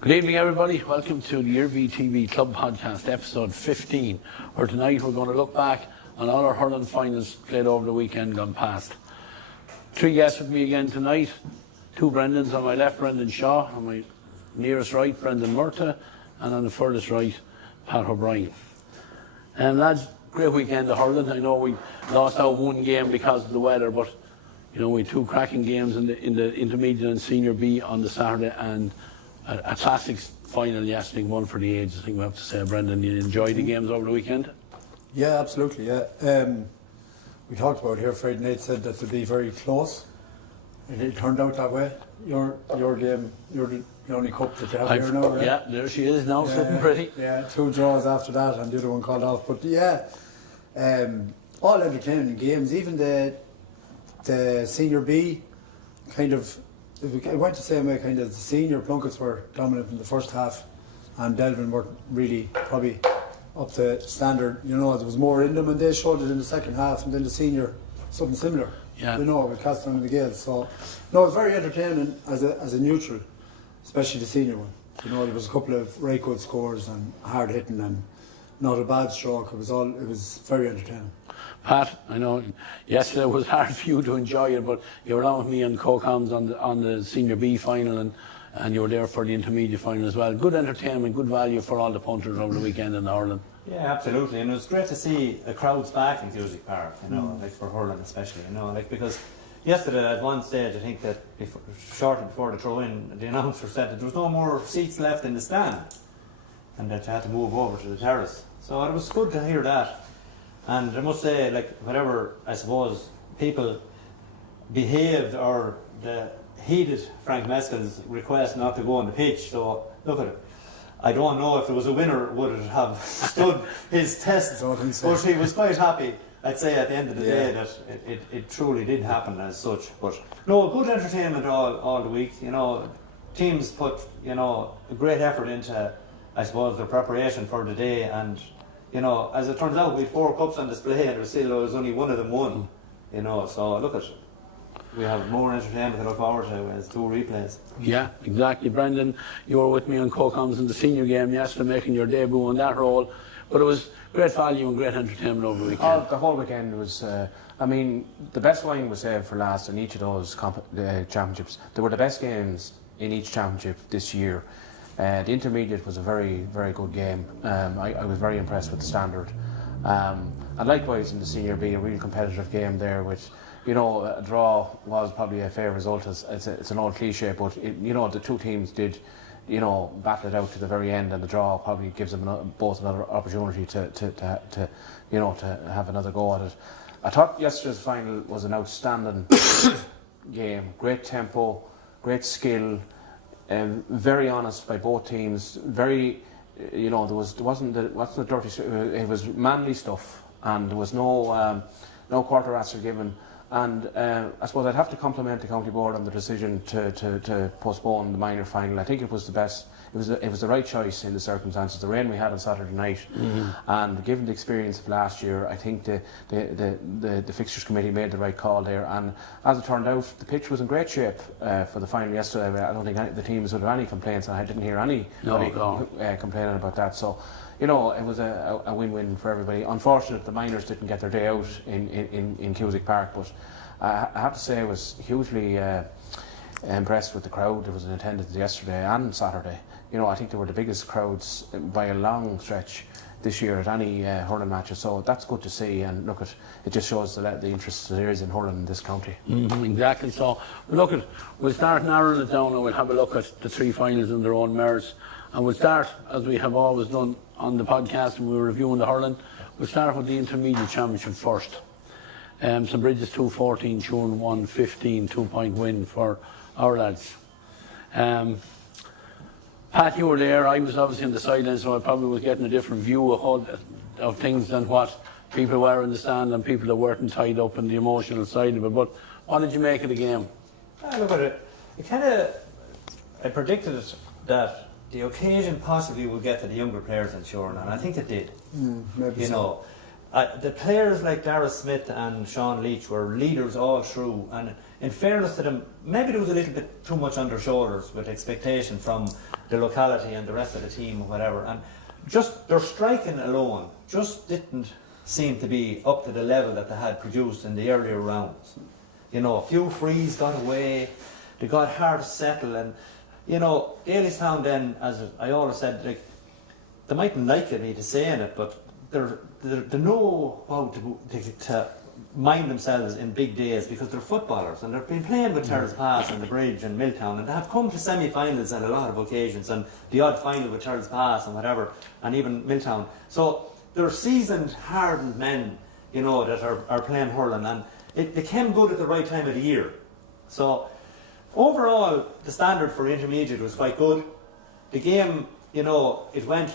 Good evening, everybody. Welcome to the Iarmhi TV Club Podcast, episode 15, where tonight we're going to look back on all our hurling finals played over the weekend gone past. Three guests with me again tonight. Two Brendans on my left, Brendan Shaw, on my nearest right, Brendan Murtagh, and on the furthest right, Pat O'Brien. And lads, great weekend of hurling. I know we lost out one game because of the weather, but you know, we had two cracking games in the intermediate and senior B on the Saturday, and a classics final yesterday, one for the ages. I think we have to say, Brendan, you enjoyed the games over the weekend? Yeah, absolutely. Yeah, we talked about here. Friday night said that it'd be very close, and it turned out that way. Your game, you're the only cup that you have here now. Right? Yeah, there she is now, sitting pretty. Yeah, two draws after that, and the other one called off. But yeah, all entertaining games. Even the senior B, kind of. It went the same way. Kind of the senior Plunkets were dominant in the first half, and Delvin were really probably up to standard. You know, there was more in them, and they showed it in the second half. And then the senior, something similar. Yeah. You know, with Castletown and the Gales. So, no, it was very entertaining as a neutral, especially the senior one. You know, there was a couple of right good scores and hard hitting and not a bad stroke. It was very entertaining. Pat, I know yesterday was hard for you to enjoy it, but you were on with me on co-coms on the Senior B final, and you were there for the intermediate final as well. Good entertainment, good value for all the punters over the weekend in Ireland. Yeah, absolutely, and it was great to see the crowds back in Cusick Park, you know, like for hurling especially, you know, like because yesterday at one stage I think that shortly before the throw-in, the announcer said that there was no more seats left in the stand and that you had to move over to the terrace. So it was good to hear that. And I must say, like, whatever, I suppose, people behaved or heeded Frank Mescal's request not to go on the pitch. So, look at it. I don't know if there was a winner would it have stood his test, but he was quite happy, I'd say, at the end of the day that it truly did happen as such. But, no, good entertainment all the week. You know, teams put, you know, a great effort into, I suppose, the preparation for the day, and you know, as it turns out, we had 4 cups on display and there was only one of them won. You know, so look at it. We have more entertainment to look forward to as 2 replays. Yeah, exactly. Brendan, you were with me on co-coms in the senior game yesterday, making your debut in that role. But it was great value and great entertainment over the weekend. The whole weekend was, I mean, the best wine was saved for last in each of those championships. They were the best games in each championship this year. The intermediate was a very, very good game. I was very impressed with the standard. And likewise in the senior B, a real competitive game there, which, you know, a draw was probably a fair result. It's an old cliche, but you know, the two teams did, you know, battle it out to the very end, and the draw probably gives them both another opportunity to you know, to have another go at it. I thought yesterday's final was an outstanding game. Great tempo, great skill. Very honest by both teams. Very, you know, there wasn't the dirty. It was manly stuff, and there was no quarter answer given. And I suppose I'd have to compliment the county board on the decision to postpone the minor final. I think it was the best. It was the right choice in the circumstances. The rain we had on Saturday night, and given the experience of last year, I think the fixtures committee made the right call there. And as it turned out, the pitch was in great shape for the final yesterday. I don't think the teams would have any complaints, and I didn't hear anybody complaining about that. So, you know, it was a win-win for everybody. Unfortunate the minors didn't get their day out in Cusick Park, but I have to say I was hugely impressed with the crowd. There was an attendance yesterday and Saturday. You know, I think they were the biggest crowds by a long stretch this year at any hurling matches, so that's good to see. And look, it just shows the interest there is in hurling in this county. Exactly. So look, we'll start narrowing it down, and we'll have a look at the 3 finals in their own merits. And we'll start, as we have always done on the podcast when we were reviewing the hurling, we'll start with the intermediate championship first. St Bridget's 2-14, Turin 1-15, 2-point win for our lads. Pat, you were there. I was obviously on the sideline, so I probably was getting a different view of things than what people were in the stand and people that weren't tied up in the emotional side of it. But what did you make of the game? Look at it. I predicted it that the occasion possibly would get to the younger players in Turin, and I think it did. Maybe you know, the players like Darragh Smith and Sean Leach were leaders all through, and in fairness to them, maybe there was a little bit too much on their shoulders with expectation from the locality and the rest of the team or whatever, and just their striking alone just didn't seem to be up to the level that they had produced in the earlier rounds. You know, a few frees got away, they got hard to settle, and you know, Dalystown then, as I always said, like, they mightn't like me to saying it, but they know how to mind themselves in big days because they're footballers and they've been playing with Terrace Pass and the Bridge and Milltown, and they have come to semi-finals on a lot of occasions and the odd final with Terrace Pass and whatever, and even Milltown. So they're seasoned, hardened men, you know, that are playing hurling, and it came good at the right time of the year. So overall, the standard for intermediate was quite good. The game, you know, it went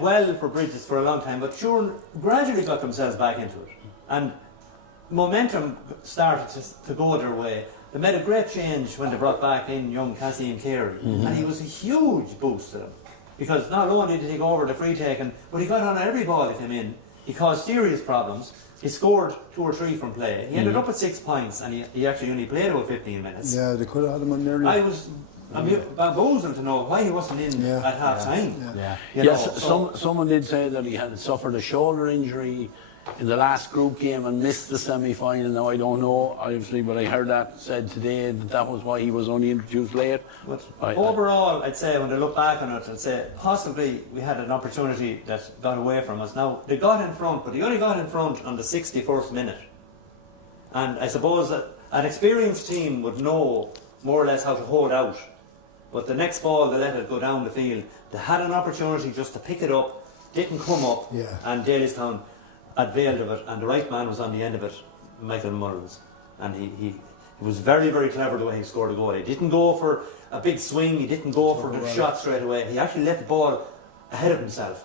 well for Bridges for a long time, but sure, gradually got themselves back into it. And momentum started to go their way. They made a great change when they brought back in young Cassim Carey, and he was a huge boost to them. Because not only did he go over the free taking, but he got on every ball that came in. He caused serious problems. He scored 2 or 3 from play. He ended up at 6 points, and he actually only played about 15 minutes. Yeah, they could have had him on nearly. I was bamboozled to know why he wasn't in at half time. Yes, someone did say that he had suffered a shoulder injury in the last group game and missed the semi-final. Now I don't know, obviously, but I heard that said today that was why he was only introduced late. But overall, I'd say when I look back on it, I'd say possibly we had an opportunity that got away from us. Now they got in front, but they only got in front on the 61st minute. And I suppose that an experienced team would know more or less how to hold out. But the next ball, they let it go down the field. They had an opportunity just to pick it up, didn't come up, and Dalystown availed of it, and the right man was on the end of it, Michael Mullins. And he was very, very clever the way he scored a goal. He didn't go for a big swing, he didn't go for the shot straight away. He actually let the ball ahead of himself,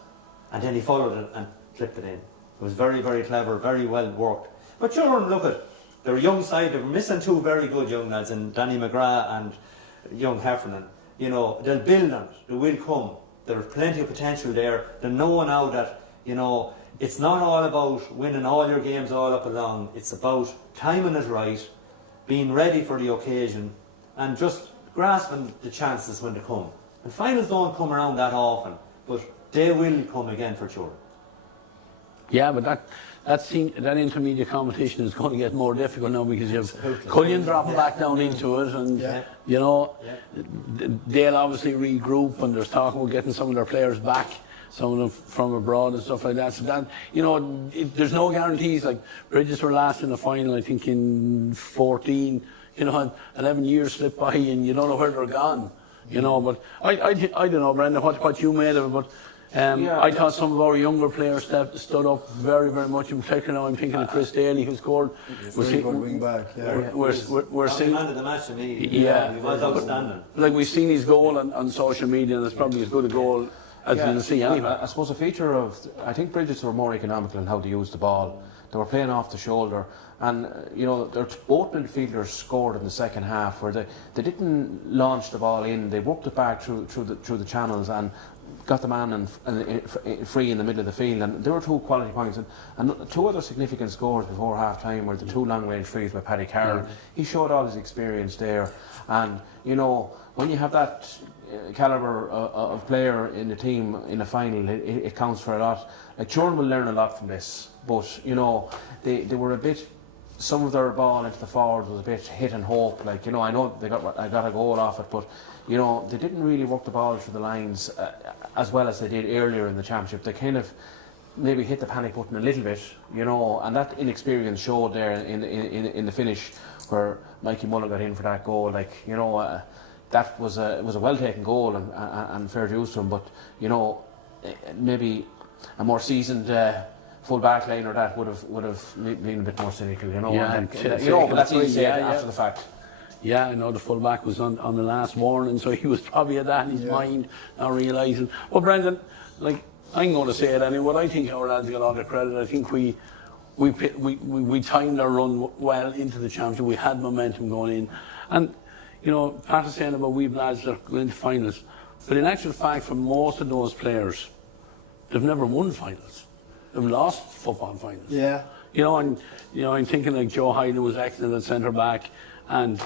and then he followed it and clipped it in. It was very, very clever, very well worked. But sure, look at their young side, they were missing 2 very good young lads, in Danny McGrath and young Heffernan. You know, they'll build on it, they will come. There's plenty of potential there. They know now that, you know, it's not all about winning all your games all up along. It's about timing it right, being ready for the occasion, and just grasping the chances when they come. And finals don't come around that often, but they will come again for sure. Yeah, but that intermediate competition is going to get more difficult now because you have Cullion dropping back down into it, and you know they'll obviously regroup, and there's talk about getting some of their players back, some of them from abroad and stuff like that. So that, you know, there's no guarantees. Like Bridges were last in the final, I think in 14. You know, 11 years slip by, and you don't know where they're gone. You know, but I don't know, Brenda, what you made of it, but. I thought some of our younger players stood up very, very much. In particular, now I'm thinking of Chris Daly, who scored. We're seeing back. We're seeing. Man of the match to me. Yeah, he was outstanding. Like we've seen his goal on social media, and it's probably as good a goal as you'll see anyway. I suppose a feature of, I think Bridges were more economical in how they used the ball. They were playing off the shoulder, and you know, both midfielders scored in the second half, where they didn't launch the ball in. They worked it back through the channels and got the man free in the middle of the field, and there were 2 quality points, and 2 other significant scores before half time were the 2 long range frees by Paddy Carroll. He showed all his experience there, and you know, when you have that calibre of player in the team in the final, it counts for a lot. Like Jordan will learn a lot from this, but you know, they were a bit, some of their ball into the forward was a bit hit and hope. Like, you know, I know I got a goal off it, but you know, they didn't really work the ball through the lines as well as they did earlier in the championship. They kind of maybe hit the panic button a little bit, you know, and that inexperience showed there in the finish where Mikey Mullen got in for that goal. Like, you know, that was a well taken goal and fair dues to him. But you know, maybe a more seasoned full back line or that would have been a bit more cynical, you know. Yeah, but that's what he said after the fact. Yeah, I know the full back was on the last warning, so he was probably at that in his mind, not realising. Well, Brendan, like, I'm going to say it anyway, I think our lads got all the credit. I think we timed our run well into the championship. We had momentum going in. And, you know, Pat is saying about we lads that go into finals, but in actual fact, for most of those players, they've never won finals. have lost football finals. Yeah. You know, and I'm thinking like Joe Hyden was excellent at centre back, and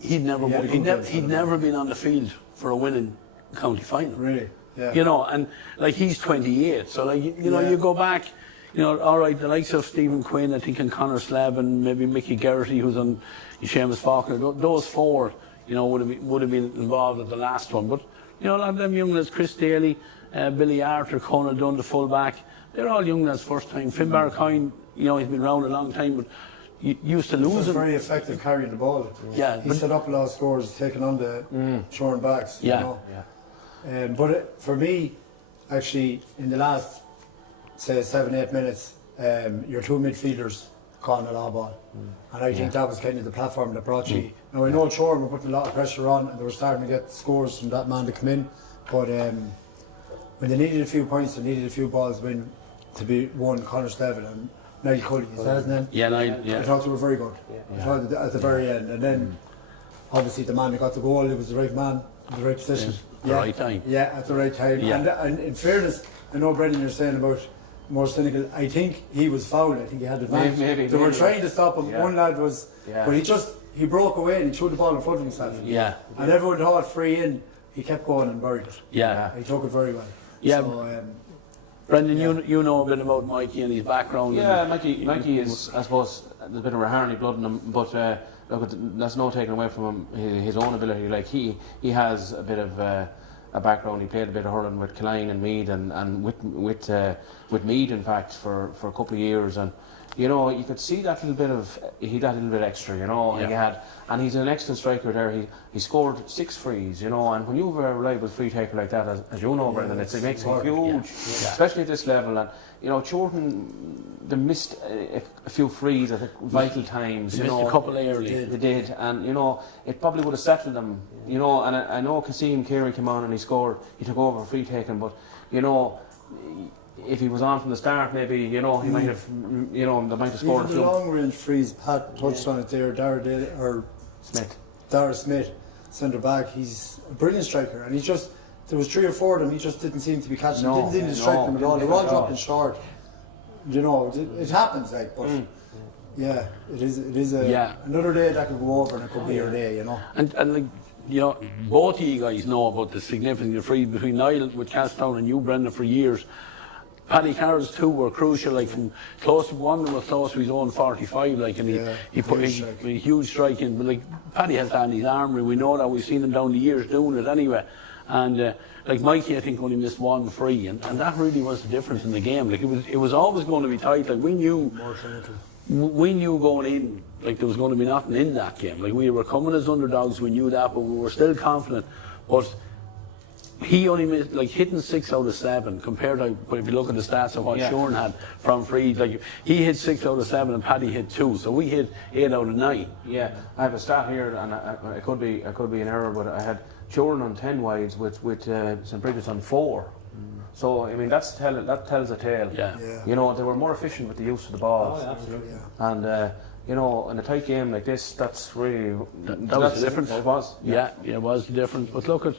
he'd never been on the field for a winning county final. Really? Yeah. You know, and like he's 28, so like you go back. All right, the likes of Stephen Quinn, I think, and Conor Slab, and maybe Mickey Geraghty, who's on Seamus Faulkner. Those four, would have been involved at the last one. But a lot of them young lads, Chris Daly, Billy Arthur, Conor Dunn, the full back, they're all young lads first time. Finn Barcoin, he's been around a long time, but you used to lose him. He was very effective carrying the ball. Yeah, he set up a lot of scores, taking on the shorn backs. But for me, actually, in the last, say, 7-8 minutes, your two midfielders calling a lot of ball. And I think that was kind of the platform that brought you. Now, I know Shore were putting a lot of pressure on, and they were starting to get scores from that man to come in. But when they needed a few points, they needed a few balls to be won. Conor Slevin and Niall Cully, is that his name? Yeah. I thought they were very good. I thought at the very end. And then, obviously, the man who got the goal, it was the right man, in the right position. The right time. Yeah, at the right time. Yeah. And in fairness, I know, Brendan, you're saying about more cynical. I think he was fouled. I think he had the advantage. Maybe, they were trying to stop him. One lad was, but he broke away and he threw the ball in front of himself. Yeah. And everyone thought free in. He kept going and buried it. Yeah. He took it very well. Yeah. So, Brendan, you know a bit about Mikey and his background. Yeah, Mikey is, I suppose, there's a bit of Rahani blood in him, but look, that's no taking away from him his own ability. Like he has a bit of a background. He played a bit of hurling with Killeen and Meath, and with Meath, in fact, for a couple of years. And you could see that little bit extra. And he's an excellent striker there. He scored 6 frees. And when you have a reliable free taker like that, as you know, Brendan, it makes a huge, especially at this level. And Chorton, they missed a few frees at vital times. They missed a couple early. They did, and it probably would have settled them. And I know Kasim Kieran came on and he scored. He took over free taking, but if he was on from the start, maybe he might have, they might have scored. Even the long range frees, Pat touched on it there. Dara Smith, centre back. He's a brilliant striker, and there was 3 or 4 of them. He just didn't seem to be catching. Didn't seem to strike them at all. They were all dropping short. It happens, like, but yeah, it is another day that could go over, and it could be your day, And like, both of you guys know about the significance of frees between Niall with Castown and you, Brendan, for years. Paddy Carroll's 2 were crucial, like from close. One was close to his own 45, like, and he put a huge strike in. But like Paddy has that in his Iarmhi. We know that. We've seen him down the years doing it anyway. And like Mikey, I think only missed 1 free, and that really was the difference in the game. Like it was always going to be tight. Like we knew going in, like there was going to be nothing in that game. Like we were coming as underdogs, we knew that, but we were still confident. But he only missed, like, hitting 6 out of 7 compared to, if you look at the stats of what Shorn had from frees, like he hit 6 out of 7 and Paddy hit 2, so we hit 8 out of 9. Yeah, I have a stat here, and it could be an error, but I had Shorn on 10 wides with St Bridget's on 4. So I mean that tells a tale. Yeah. They were more efficient with the use of the ball. Oh, absolutely. And in a tight game like this, that's really that was the difference. It was. Yeah, it was the difference. But look at.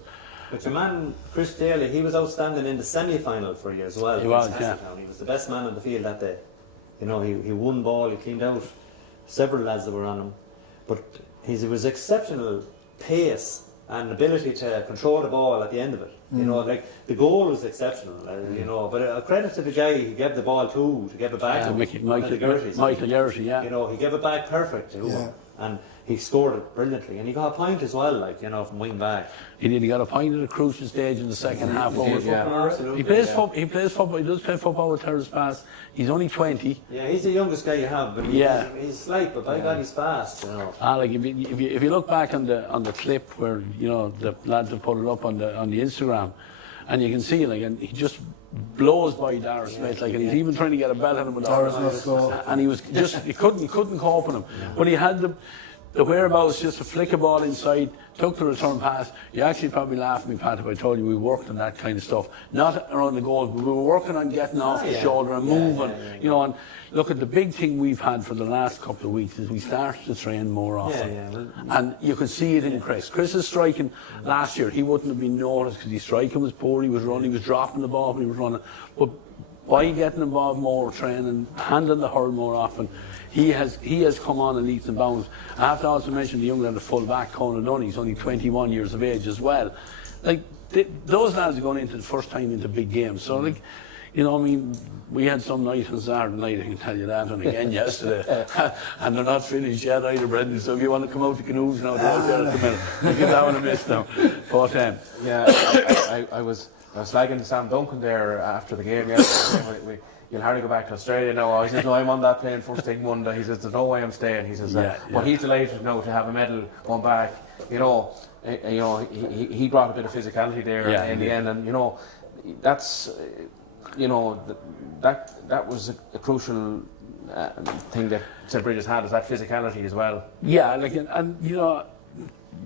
But your man, Chris Daly, he was outstanding in the semi-final for you as well. He was, He was the best man on the field that day. He won ball, he cleaned out several lads that were on him. But it was exceptional pace and ability to control the ball at the end of it. Like the goal was exceptional, but a credit to the guy he gave the ball to give it back to Michael Geraghty, he gave it back perfect to him. And he scored it brilliantly, and he got a point as well, from wing back. He got a point at a crucial stage in the second half. Absolutely. He plays football. He does play football with Terrace Pass. He's only 20. Yeah, he's the youngest guy you have, but he's slight, but by God, he's fast. Like if you look back on the clip where the lads have put it up on the Instagram, and you can see and he just blows by Dara Smith, and he's even trying to get a bell at him with and he was he couldn't cope with him, but he had the whereabouts just to flick a ball inside, took the return pass. You actually probably laugh at me, Pat, if I told you we worked on that kind of stuff. Not around the goal, but we were working on getting off the shoulder and moving. And look at the big thing we've had for the last couple of weeks is we started to train more often. And you could see it in Chris. Chris's striking last year, he wouldn't have been noticed because his striking was poor, he was running, he was dropping the ball when he was running. But Why getting involved more, training, handling the hurl more often? He has come on in leaps and bounds. I have to also mention the young lad, the full back, Conor Dunn. He's only 21 years of age as well. Like, those lads are going into the first time into big games. So, like, you know, I mean, we had some night on Saturday night, I can tell you that, and again yesterday, and they're not finished yet either, Brendan. So if you want to come out to canoes now, they're out there at the minute. You get that one a miss now. But yeah, I was slagging Sam Duncan there after the game yesterday. You'll hardly go back to Australia now. He says, no, I'm on that plane first thing Monday. He says, there's no way I'm staying. He says, but he's delighted now to have a medal going back. You know, he brought a bit of physicality there in the end, and you know, that's, you know, that was a crucial thing that St. Bridget's had, is that physicality as well. Yeah, like, and you know,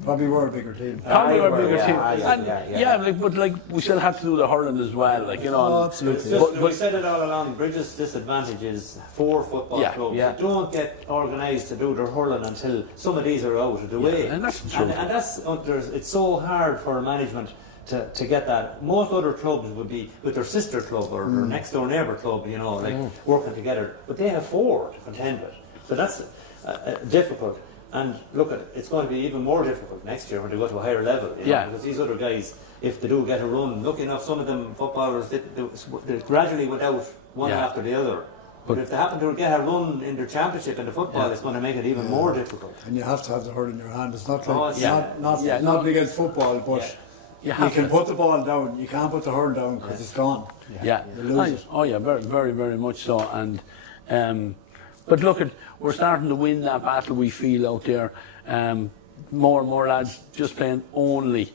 probably were a bigger team. Probably were a bigger team. But like, we still have to do the hurling as well. Like, you know, oh, absolutely. But we said it all along. Bridget's disadvantage is 4 football clubs that don't get organised to do their hurling until some of these are out of the way. And that's true. And that's it's so hard for management to get that. Most other clubs would be with their sister club or their next door neighbour club, you know, like working together. But they have 4 to contend with, so that's difficult. And look, it's going to be even more difficult next year when they go to a higher level. You know, because these other guys, if they do get a run, lucky enough, some of them footballers, they gradually went out one after the other. But if they happen to get a run in their championship in the football, it's going to make it even more difficult. And you have to have the hurl in your hand. It's not like not against football, but you can put the ball down. You can't put the hurl down because it's gone. Yeah. You lose it. Oh yeah, very, very, very much so. And but look, we're starting to win that battle, we feel, out there. More and more lads just playing only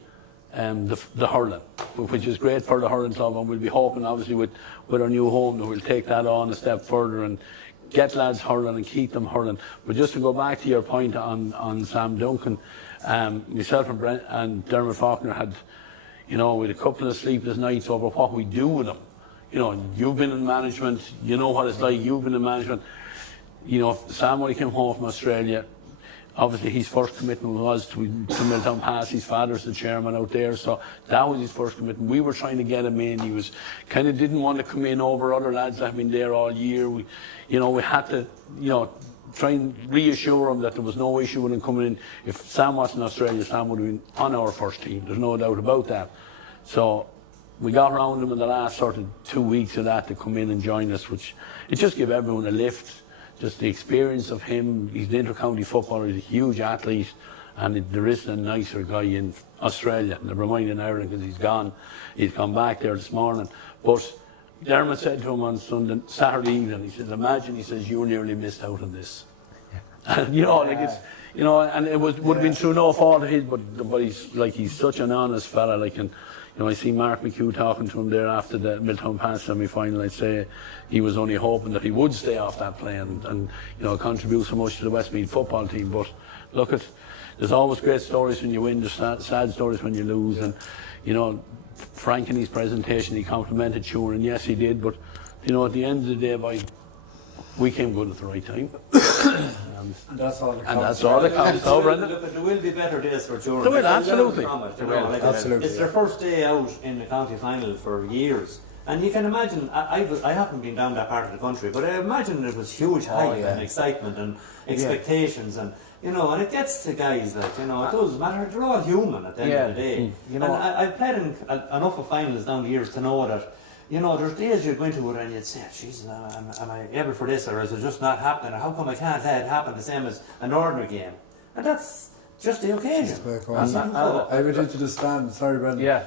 the hurling, which is great for the hurling club, and we'll be hoping, obviously, with our new home, that we'll take that on a step further and get lads hurling and keep them hurling. But just to go back to your point on Sam Duncan, myself and Brent and Dermot Faulkner had, you know, we had a couple of sleepless nights over what we do with them. You know, you've been in management, you know what it's like, you've been in management. You know, Sam, when he came home from Australia, obviously his first commitment was to Milltown Pass. His father's the chairman out there, so that was his first commitment. We were trying to get him in. He was kind of didn't want to come in over other lads that have been there all year. We had to, you know, try and reassure him that there was no issue with him coming in. If Sam wasn't in Australia, Sam would have been on our first team. There's no doubt about that. So we got around him in the last sort of 2 weeks of that to come in and join us, which it just gave everyone a lift. Just the experience of him. He's an inter-county footballer, he's a huge athlete, and there isn't a nicer guy in Australia. Never mind in Ireland, because he's gone back there this morning. But Dermot said to him on Saturday evening, he said, imagine, he says, you nearly missed out on this. And, you know, like it's, you know, and it would have been through no fault of his, but he's such an honest fella, like, and, you know, I see Mark McHugh talking to him there after the Milltown Pass semi-final. I'd say he was only hoping that he would stay off that plane and you know, contribute so much to the Westmeath football team. But look, there's always great stories when you win, there's sad stories when you lose. And, you know, Frank in his presentation, he complimented Turin, and yes, he did. But, you know, at the end of the day, we came good at the right time. And that's all that counts. And that's all that counts. So, Brendan? Look, there will be better days for Turin. There will, absolutely. Absolutely. It's their first day out in the county final for years. And you can imagine, I haven't been down that part of the country, but I imagine it was huge hype and excitement and expectations, and you know, and it gets to guys like, you know, it doesn't matter, they're all human at the end of the day. You know, and I've played in enough of finals down the years to know that, you know, there's days you're going to it and you'd say, Jesus, am I able for this, or is it just not happening, or how come I can't let it happen the same as an ordinary game? And that's just the occasion. I went into the stand, sorry Brendan. Yeah.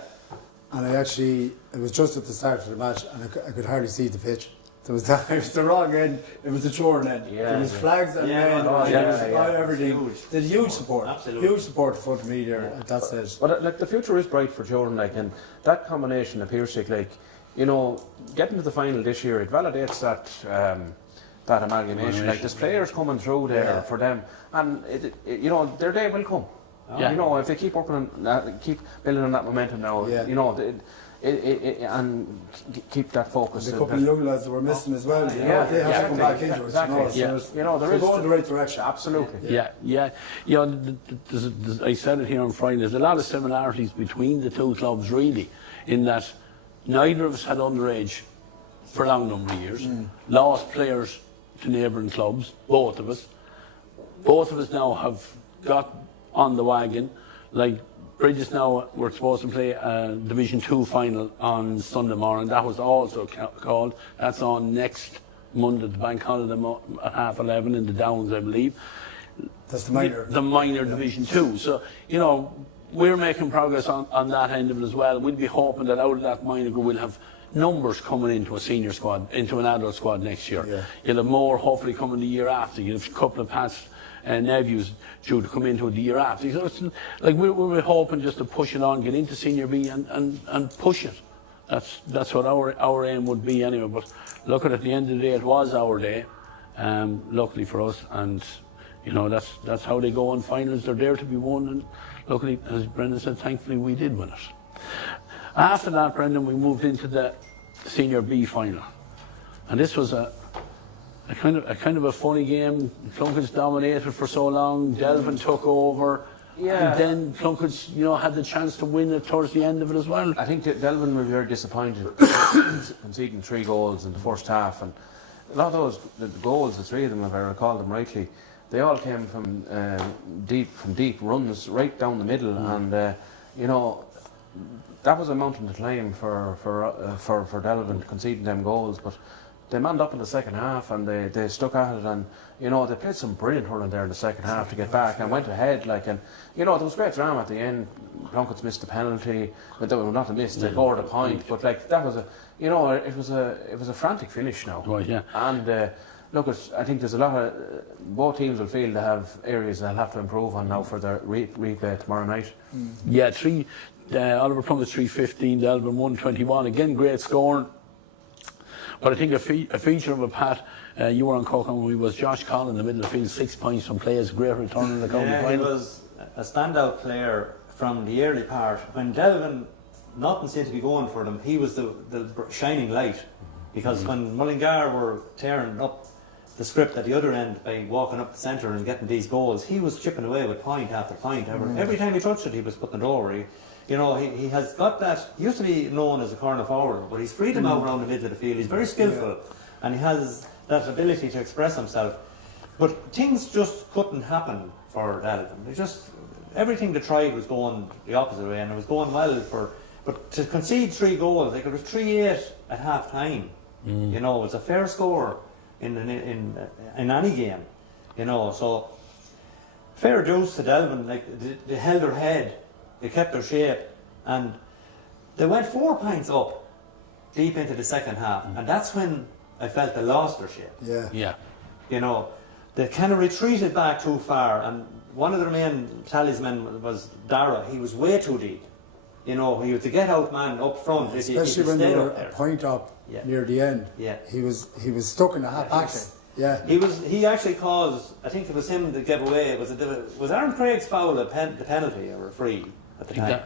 And it was just at the start of the match, and I could hardly see the pitch. It was the wrong end, it was the Turin end. Yeah, there was flags and everything. There's huge support. Absolutely. Huge support for the media, that's it. But like, the future is bright for Turin, like, and that combination of Piersic, like, you know, getting to the final this year, it validates that amalgamation. Like, there's players coming through there for them, and you know, their day will come. You know, if they keep working on that, keep building on that momentum now, you know, and keep that focus. There's a couple of young lads that were missing as well. You know, they have to come back into it. Exactly. You know, there is going in the right direction. Absolutely. Yeah. You know, I said it here on Friday. There's a lot of similarities between the two clubs, really, in that neither of us had underage for a long number of years, lost players to neighbouring clubs, both of us. Both of us now have got on the wagon. Like Bridges now, we're supposed to play a Division 2 final on Sunday morning. That was also called. That's on next Monday, the bank holiday at 11:30 in the Downs, I believe. That's the minor. The minor Division 2. So, we're making progress on that end of it as well. We'll be hoping that out of that minor group we'll have numbers coming into a senior squad, into an adult squad next year. Yeah. You'll have more hopefully coming the year after. You'll have a couple of past nephews due to come into the year after. So it's like we're hoping just to push it on, get into Senior B and push it. That's what our aim would be anyway. But look, at the end of the day, it was our day, luckily for us, and that's how they go on finals. They're there to be won, and luckily, as Brendan said, thankfully we did win it. After that, Brendan, we moved into the Senior B final, and this was a kind of a funny game. Plunkett's dominated for so long. Delvin took over. Yeah. And then Plunkett's, had the chance to win it towards the end of it as well. I think that Delvin were very disappointed conceding 3 goals in the first half, and a lot of those the goals, the 3 of them, if I recall them rightly, they all came from deep runs right down the middle, and that was a mountain to climb for Delvin conceding them goals, but they manned up in the second half and they stuck at it, and they played some brilliant hurling there in the second half to get back and went ahead, and there was great drama at the end. Plunkett's missed the penalty, not a miss, they scored a point, but that was it was a frantic finish now. Right, yeah. And look, I think there's a lot of both teams will feel they have areas they'll have to improve on now for their replay tomorrow night. Yeah, Oliver Plunkett's 315, Delvin 121. Again, great scoring. But I think a feature of a Pat, you were on Cork when we was Josh Collin in the middle of the field, 6 points from play, is a great return in the county final. He was a standout player from the early part. When Delvin, nothing seemed to be going for them, he was the shining light. Because when Mullingar were tearing up the script at the other end by walking up the centre and getting these goals, he was chipping away with point after point. Every time he touched it, he was putting it over. He has got that. He used to be known as a corner forward, but he's freed him out around the middle of the field. He's very skillful, and he has that ability to express himself. But things just couldn't happen for Delvin. Everything they tried was going the opposite way, and it was going well for. But to concede 3 goals, it was 3-8 at half time. It was a fair score in any game. So fair dues to Delvin. They held their head. They kept their shape, and they went 4 points up deep into the second half, and that's when I felt they lost their shape. Yeah. They kind of retreated back too far, and one of their main talisman was Dara. He was way too deep. He was the get-out man up front. Especially when they were a point up near the end. Yeah. He was stuck in the half back. Yeah. He actually caused. I think it was him that gave away. Was Aaron Craig's foul the penalty or a free at the time?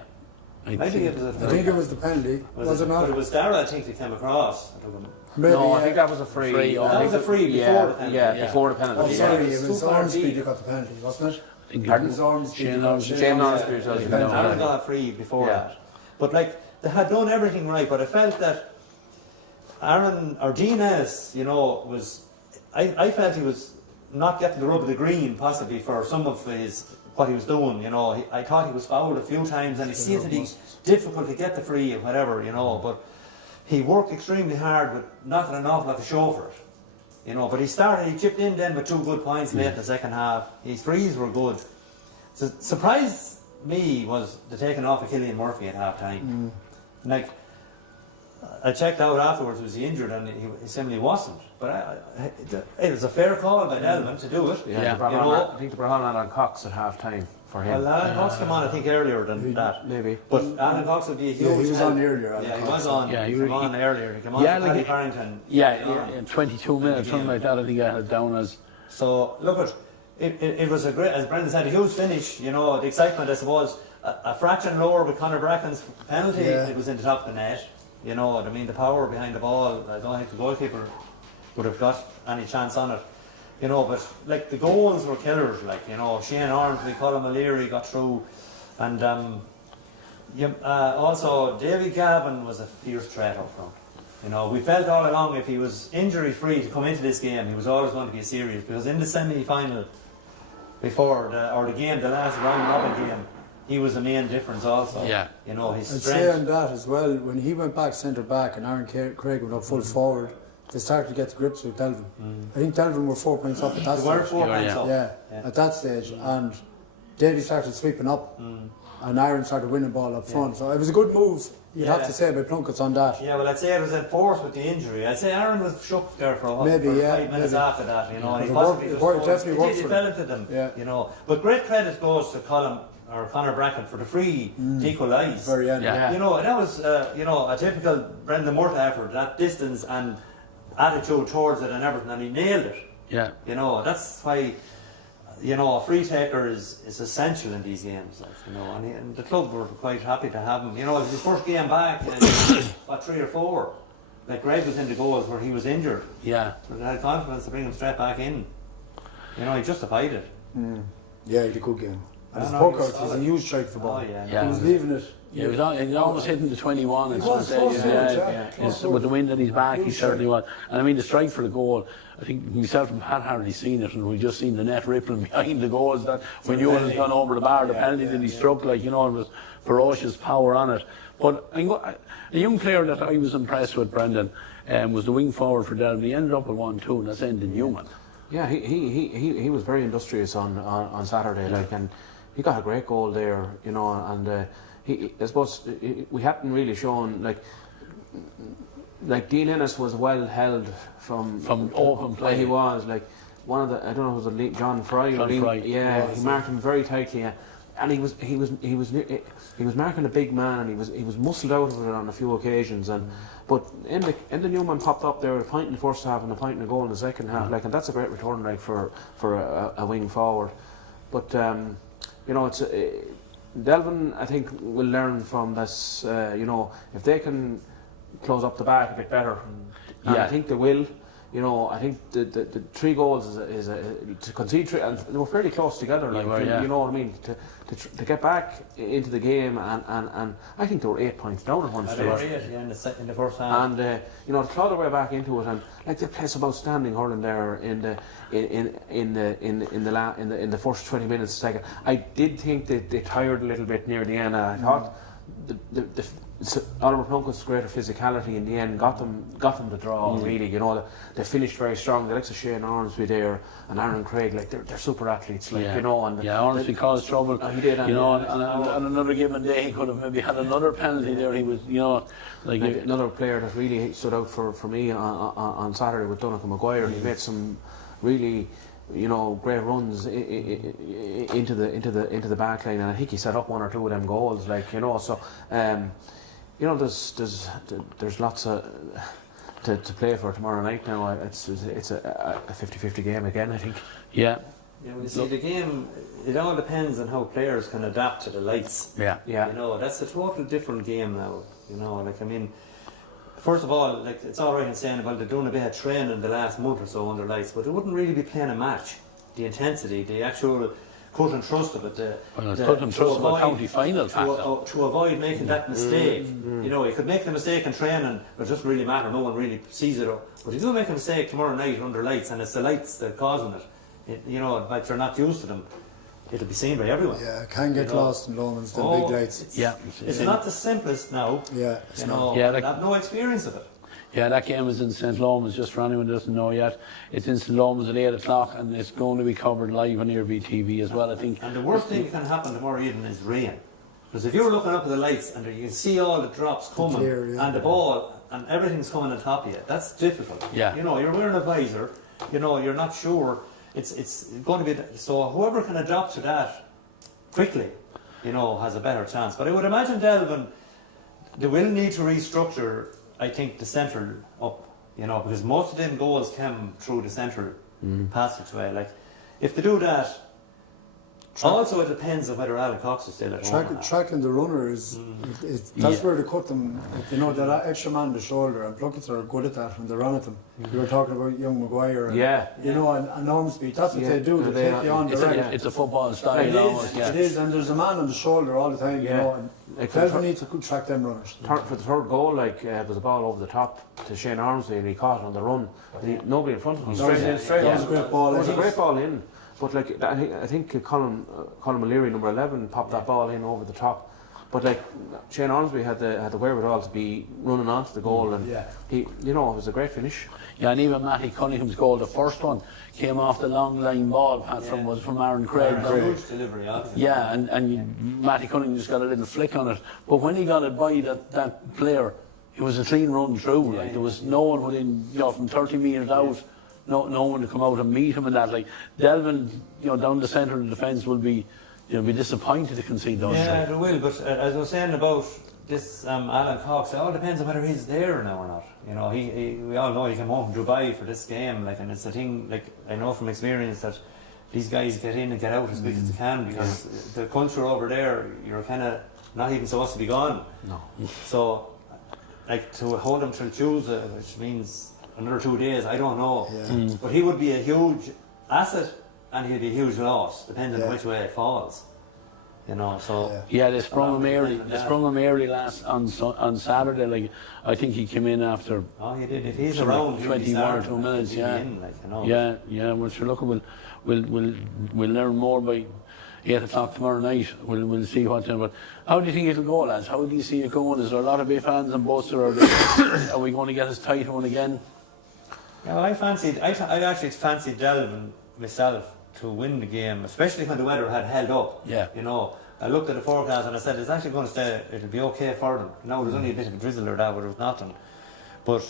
I think it was the penalty. Was it not? But it was Dara, I think, that came across. Maybe, No, I think that was a free. That was a free before the penalty. Yeah, before the penalty. Oh, sorry, Yeah. it was Ormsby who got the penalty, wasn't it? Pardon? It was Ormsby. Shane Ormsby. Shane Ormsby was Yeah. the Aaron got a free before Yeah. that. But they had done everything right, but I felt that Aaron or Dean Ellis, was. I felt he was not getting the rub of the green, possibly for some of what he was doing. I thought he was fouled a few times, and it seemed to be difficult to get the free or whatever. But he worked extremely hard, with not an awful lot to show for it. But he chipped in then with 2 good points late in the second half. His frees were good. So surprised me was the taking off of Killian Murphy at half time. I checked out afterwards, was he injured, and he simply wasn't. But it was a fair call by Delvin to do it. Yeah, I think they brought on Alan Cox at half time for him. Well, Alan Cox came on, I think, earlier than that. Maybe. But Alan Cox would be a huge Yeah, he was help. on earlier. Yeah, he was on. Yeah, he came on earlier. He came on Yeah, for Paddy Farrington. In 22 minutes, something like that. I think I had it down as. So look, it was a great, as Brendan said, a huge finish. The excitement, I suppose, a fraction lower with Conor Bracken's penalty. Yeah. It was in the top of the net. The power behind the ball. I don't think the goalkeeper would have got any chance on it. But the goals were killers. Shane Ormsby, Colin O'Leary got through, and also Davy Gavin was a fierce threat up front. You know, we felt all along if he was injury-free to come into this game, he was always going to be serious, because in the semi-final before the last round-robin game, he was the main difference also. Yeah. You know, his I'd strength. say on that as well, when he went back centre-back and Aaron Craig went up full forward, they started to get to grips with Delvin. I think Delvin were 4 points up at that They were stage. 4 points up. Yeah, at that stage. And Davy started sweeping up and Aaron started winning ball up front. So it was a good move, you'd have to say, by Plunkett's on that. Yeah, well, I'd say it was enforced with the injury. I'd say Aaron was shook there for a while. Maybe, for yeah, 5 minutes maybe. after that, you know. It He worked- possibly it just worked- scored. definitely worked He for fell them. into them, Yeah. you know. But great credit goes to Conor Bracken for the free to equalise. Very end. Yeah. You know, that was, a typical Brendan Murtagh effort, that distance and attitude towards it and everything, and he nailed it. Yeah. You know, that's why, a free taker is essential in these games, like, you know, and the club were quite happy to have him. You know, it was his first game back in, 3 or 4. Like, Greg was in the goals where he was injured. Yeah. So they had confidence to bring him straight back in. You know, he justified it. Yeah, he had a good game. And his No, he was puck out, he's a solid. huge strike for ball. Oh, yeah. Yeah. He was leaving it. Yeah, he was almost hitting the 21. He and was so close yeah, to it, yeah, yeah. it's- Close with to the wind at his back, he Huge certainly strike. was. And I mean, the strike for the goal, I think myself and Pat hardly seen it, and we just seen the net rippling behind the goals. That when you had gone over the bar, the penalty that he struck, like, you know, it was ferocious power on it. But a young player that I was impressed with, Brendan, was the wing forward for Delvin. He ended up with 1-2, and that's Endon Newman. Yeah, he was very industrious on Saturday, like, and he got a great goal there, you know, and I suppose we hadn't really shown, like Dean Ennis was well held from open play. He was like one of the, I don't know, was it John Fry? John Fry. Yeah, he marked him very tightly, and he was marking a big man, and he was muscled out of it on a few occasions, and but in the Newman popped up there, a point in the first half and a point in the goal in the second half, like, and that's a great return, like, for a wing forward, but you know, it's Delvin, I think, will learn from this. You know, if they can close up the back a bit better, and I think they will. You know, I think the 3 goals is to concede 3, and they were fairly close together. Like, you know what I mean, to get back into the game, and I think they were 8 points down at one stage. They were 8, in the first half. And you know, to claw their way back into it, and like they played some outstanding hurling there in the first 20 minutes, second. I did think that they tired a little bit near the end. I thought Oliver Plunkett's greater physicality in the end got them the draw. Really, you know, they finished very strong. The likes of Shane Ormsby there and Aaron Craig, like, they're super athletes, like, you know. And Ormsby caused trouble. He did, you know, and another given day he could have maybe had another penalty there. He was, you know, like another player that really stood out for me on Saturday with Donnacha Maguire. He made some really, you know, great runs into the back line, and I think he set up 1 or 2 of them goals, like, you know. So you know, there's lots to play for tomorrow night now. It's a 50-50 game again, I think. Yeah, when you see the game, it all depends on how players can adapt to the lights. Yeah. You know, that's a total different game now. You know, like, I mean, first of all, like, it's all right in saying about they're doing a bit of training the last month or so under lights, but they wouldn't really be playing a match. The intensity, the actual cut and trust of it. cut and trust of a county final factor. To avoid making that mistake. You know, you could make the mistake in training, but it doesn't really matter, no one really sees it. But you do make a mistake tomorrow night under lights, and it's the lights that are causing it. You know, like, you're not used to them. It'll be seen by everyone. Yeah, can get lost in Lomans, the big lights. It's not the simplest now. Yeah, you know, they have no experience of it. Yeah, that game is in St. Lomans, just for anyone who doesn't know yet. It's in St. Lomans at 8 o'clock, and it's going to be covered live on Iarmhi TV as well, I think. And the worst thing that can happen tomorrow evening is rain. Because if you're looking up at the lights and you can see all the drops coming, and the ball, and everything's coming on top of you, that's difficult. Yeah. You know, you're wearing a visor, you know, you're not sure. It's going to be, so whoever can adapt to that quickly, you know, has a better chance. But I would imagine Delvin, they will need to restructure, I think, the central up, you know, because most of them goals came through the central passageway. Like, if they do that, also it depends on whether Alan Cox is still at home. Tracking the runner is that's where they cut them. You know, that extra man on the shoulder, and Plunkett's are good at that when they're on at them. You were talking about young Maguire, and, you know, and Ormsby. That's what they do. They take you on direct. It's a football style. It is, and there's a man on the shoulder all the time. You know, and like Delvin needs to track them runners. for the third goal, like it was a ball over the top to Shane Iarmhi, and he caught it on the run. And nobody in front of him. Straight That was a great ball. It was a great ball in. But like I think Colin O'Leary, number 11, popped that ball in over the top. But like Shane Iarmhi had the wherewithal to be running onto the goal, and he, it was a great finish. Yeah, and even Matty Cunningham's goal, the first one, came off the long line ball pass from Aaron Craig. Huge delivery, yeah, and Matty Cunningham just got a little flick on it. But when he got it by that player, it was a clean run through. Like there was no one within, from 30 metres out, no one to come out and meet him and that. Like Delvin, down the centre of the defence will be, be disappointed to concede those. Yeah, they will. But as I was saying about this Alan Cox, it all depends on whether he's there now or not. We all know he came home from Dubai for this game, and it's a thing. Like I know from experience that these guys get in and get out as quick as they can, because the culture over there, you're kind of not even supposed to be gone. No. So, like to hold him till Tuesday, which means another 2 days, I don't know. Yeah. But he would be a huge asset, and he'd be a huge loss, depending on which way it falls. So they sprung him early. They sprung him early on Saturday. Like I think he came in after. Oh, he did. If he's around 21 or 2 minutes, Well, sure. Look, we'll learn more by 8 o'clock tomorrow night. We'll see what's in. But how do you think it'll go, lads? How do you see it going? Is there a lot of big fans on both, or are we going to get as tight one again? Yeah, I actually fancied Delvin myself to win the game, especially when the weather had held up. Yeah. I looked at the forecast and I said it's actually going to stay. It'll be okay for them. There's only a bit of a drizzle or that, but it was nothing. But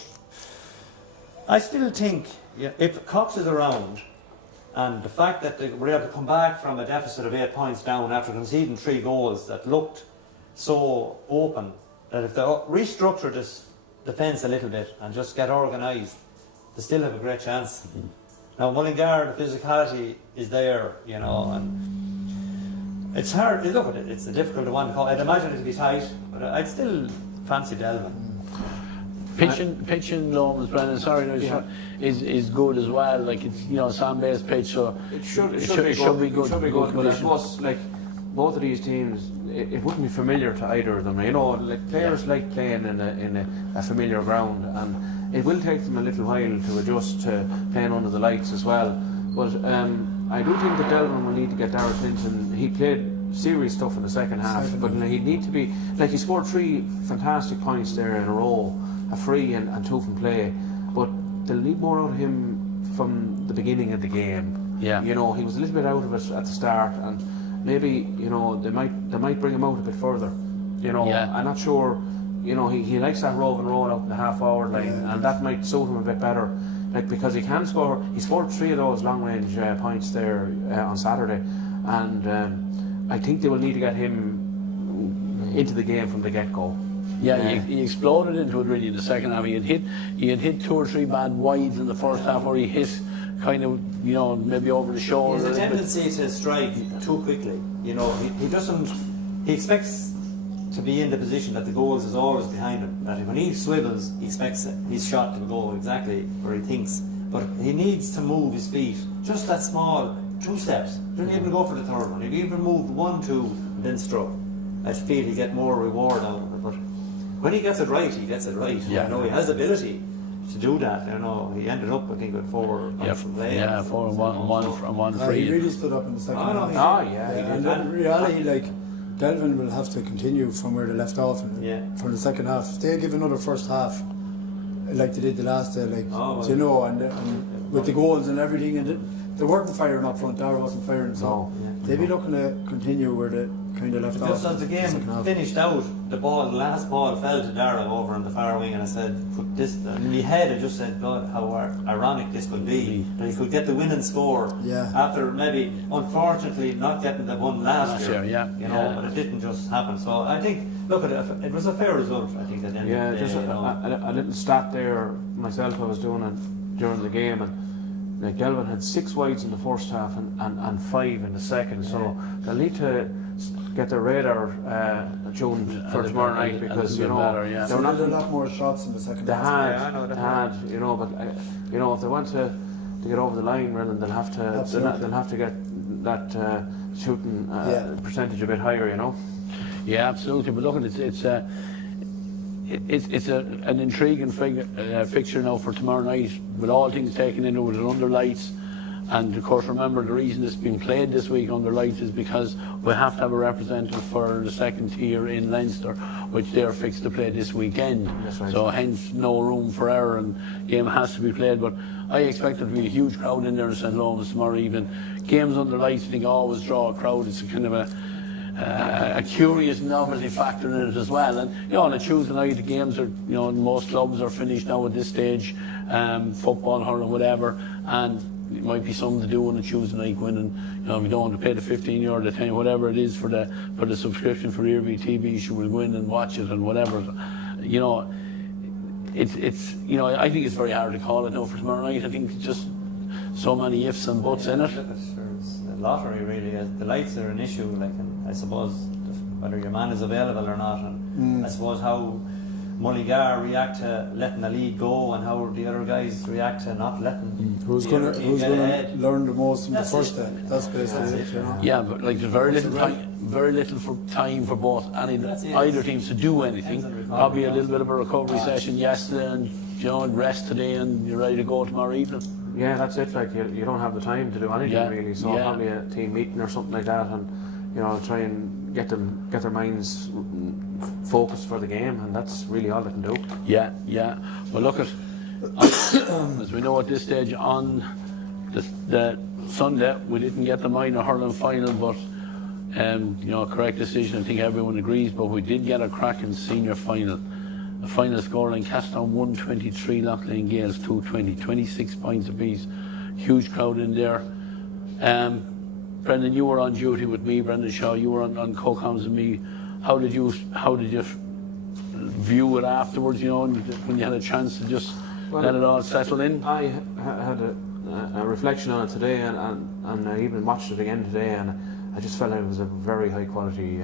I still think if Cox is around, and the fact that they were able to come back from a deficit of 8 points down after conceding 3 goals that looked so open, that if they restructure this defence a little bit and just get organised, they still have a great chance. Now, Mullingar, the physicality is there, and it's hard. Look at it; it's a difficult one to call. I'd imagine it'd be tight, but I'd still fancy Delvin. Pitching, Lomans, Brennan, is good as well. Like it's sand-based pitch, so it should be good. It should be good. But I suppose, like both of these teams, it wouldn't be familiar to either of them. Like players like playing in a familiar ground, and it will take them a little while to adjust to playing under the lights as well. But I do think that Delvin will need to get Darragh Clinton. He played serious stuff in the second half, but he'd need to be, like, he scored 3 fantastic points there in a row, a free and 2 from play, but they'll need more out of him from the beginning of the game. Yeah. He was a little bit out of it at the start, and maybe they might bring him out a bit further. I'm not sure. He likes that roll and roll out in the half-forward line, and that might suit him a bit better. Like, because he can score. He scored 3 of those long-range points there on Saturday, and I think they will need to get him into the game from the get-go. Yeah, he exploded into it really in the second half. He had hit 2 or 3 bad wides in the first half, where he hit kind of maybe over the shoulder. He has a tendency to strike too quickly. He doesn't. He expects to be in the position that the goals is always behind him. That when he swivels, he expects his shot to go exactly where he thinks. But he needs to move his feet just that small 2 steps. Doesn't even go for the third one. If he even moved 1, 2, and then struck, I feel he'll get more reward out of it. But when he gets it right, he gets it right. Yeah. He has the ability to do that. He ended up, I think, with 4 from play. Yeah, 4 and 1 free. He really stood up in the second half. He did. And in reality, Delvin will have to continue from where they left off for the second half. If they give another first half like they did the last day, and with the goals and everything, and they weren't firing up front, Darragh wasn't firing, so they'd be looking to continue where they kind of left off. Because as the game finished out, the last ball fell to Darragh over on the far wing, and I said, in my head I just said, God, how ironic this could be, that he could get the winning score after maybe, unfortunately, not getting the one last year. But it didn't just happen. So I think, look, it was a fair result, I think, at the end of the day. Just a little stat there myself, I was doing it during the game, and Delvin had 6 wides in the first half and 5 in the second, so they'll need to get their radar tuned for tomorrow night, because there were a lot more shots in the second half. But if they want to get over the line, then they'll have to get that shooting percentage a bit higher. Yeah, absolutely. But look, it's an intriguing fixture now for tomorrow night, with all things taken into it under lights. And of course, remember, the reason it's been played this week under lights is because we have to have a representative for the second tier in Leinster, which they're fixed to play this weekend. That's right. So hence no room for error, and game has to be played. But I expect there to be a huge crowd in there in St. Lawrence tomorrow evening. Games under lights, I think, always draw a crowd. It's a kind of a curious novelty factor in it as well. And on a Tuesday night, the games are, most clubs are finished now at this stage, football, hurling, whatever, and it might be something to do on a Tuesday night winning. If you don't want to pay the €15, the 10, whatever it is for the subscription for Iarmhi TV, you will go in and watch it and whatever. It's I think it's very hard to call it now for tomorrow night. I think it's just so many ifs and buts in it. It's a lottery, really. The lights are an issue, and I suppose whether your man is available or not, and I suppose how Mullingar react to letting the lead go, and how the other guys react to not letting. Who's going to learn the most from the first day? That's basically it. Yeah, but there's very little time for both either teams to do anything. Probably a little bit of a recovery session yesterday, and rest today, and you're ready to go tomorrow evening. Yeah, that's it. You don't have the time to do anything really. So probably a team meeting or something like that, and try and get their minds focused for the game, and that's really all they can do. Yeah. Well, look as we know at this stage on the Sunday, we didn't get the minor hurling final, but correct decision. I think everyone agrees, but we did get a cracking senior final. The final scoreline: Castleton 123, Loughlane Gales 220, 26 points apiece. Huge crowd in there. Brendan, you were on duty with me. Brendan Shaw, you were on co-coms with me. How did you view it afterwards? When you had a chance to just let it all settle in. I had a reflection on it today, and I even watched it again today, and I just felt it was a very high quality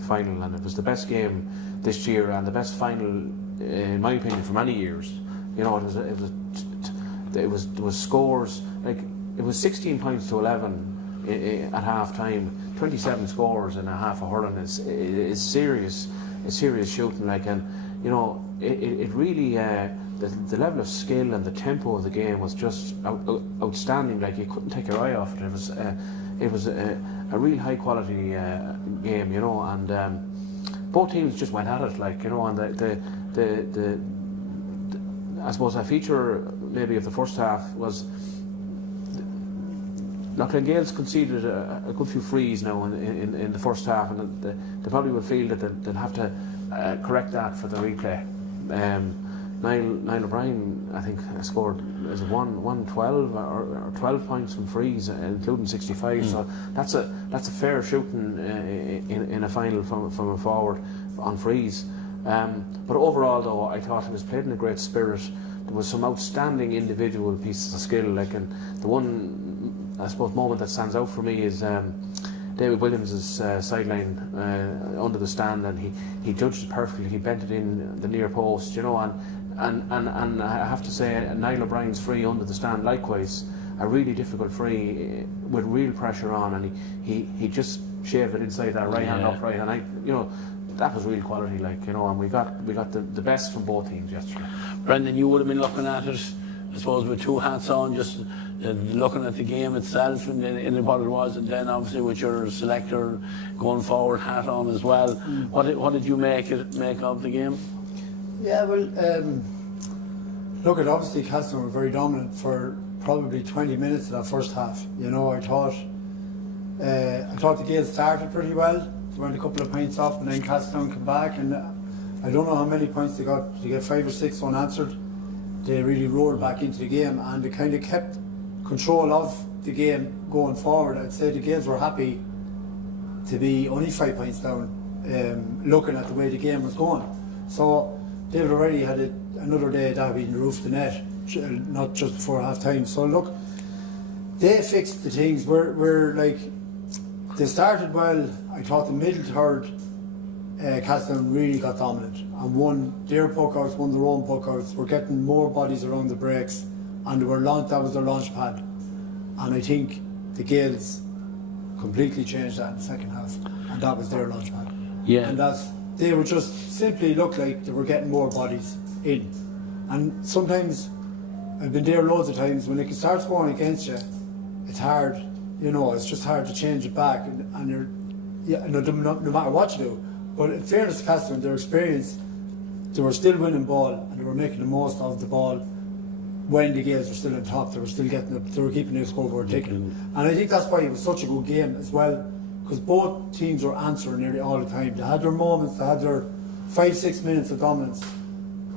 final, and it was the best game this year and the best final, in my opinion, for many years. It was scores it was 16 points to 11 at half time. 27 scores in a half of hurling is serious. It's serious shooting, and it really the level of skill and the tempo of the game was just outstanding. You couldn't take your eye off it. It was a real high quality game, and both teams just went at it, and the I suppose a feature maybe of the first half was Loughlane Gales conceded a good few frees now in the first half, and they probably will feel that they'll have to correct that for the replay. Niall O'Brien, I think, scored 112 or 12 points from frees, including 65. So that's a fair shooting in a final from a forward on frees. But overall, though, I thought it was played in a great spirit. There was some outstanding individual pieces of skill, and the one, I suppose, moment that stands out for me is David Williams' sideline under the stand, and he judged it perfectly. He bent it in the near post, and I have to say, Niall O'Brien's free under the stand, likewise, a really difficult free with real pressure on, and he just shaved it inside that right hand upright, and that was real quality, and we got the best from both teams yesterday. Brendan, you would have been looking at it, I suppose, with two hats on, just looking at the game itself and what it was, and then obviously with your selector going forward hat on as well. What did you make of the game? Yeah, well, look, obviously Castleton were very dominant for probably 20 minutes of that first half. I thought the Gales started pretty well. They went a couple of points up, and then Castleton came back, and I don't know how many points they got. They get 5 or 6 unanswered. They really rolled back into the game, and they kind of kept control of the game going forward. I'd say the Gales were happy to be only 5 points down, looking at the way the game was going. So they've already had another day that being the roof of the net, not just before half time. So look, they fixed the things. They started well. I thought the middle third, Castleton really got dominant and won their puckouts, won their own puckouts. Were getting more bodies around the breaks, and that was their launch pad. And I think the Gales completely changed that in the second half, and that was their launch pad. Yeah. And that they were just simply looked like they were getting more bodies in. And sometimes, I've been there loads of times, when it starts going against you, it's hard, it's just hard to change it back. And no matter what you do. But in fairness to Castle and their experience, they were still winning ball and they were making the most of the ball when the Gales were still on top. They were still they were keeping the scoreboard ticking. And I think that's why it was such a good game as well, because both teams were answering nearly all the time. They had their moments, they had their 5-6 minutes of dominance,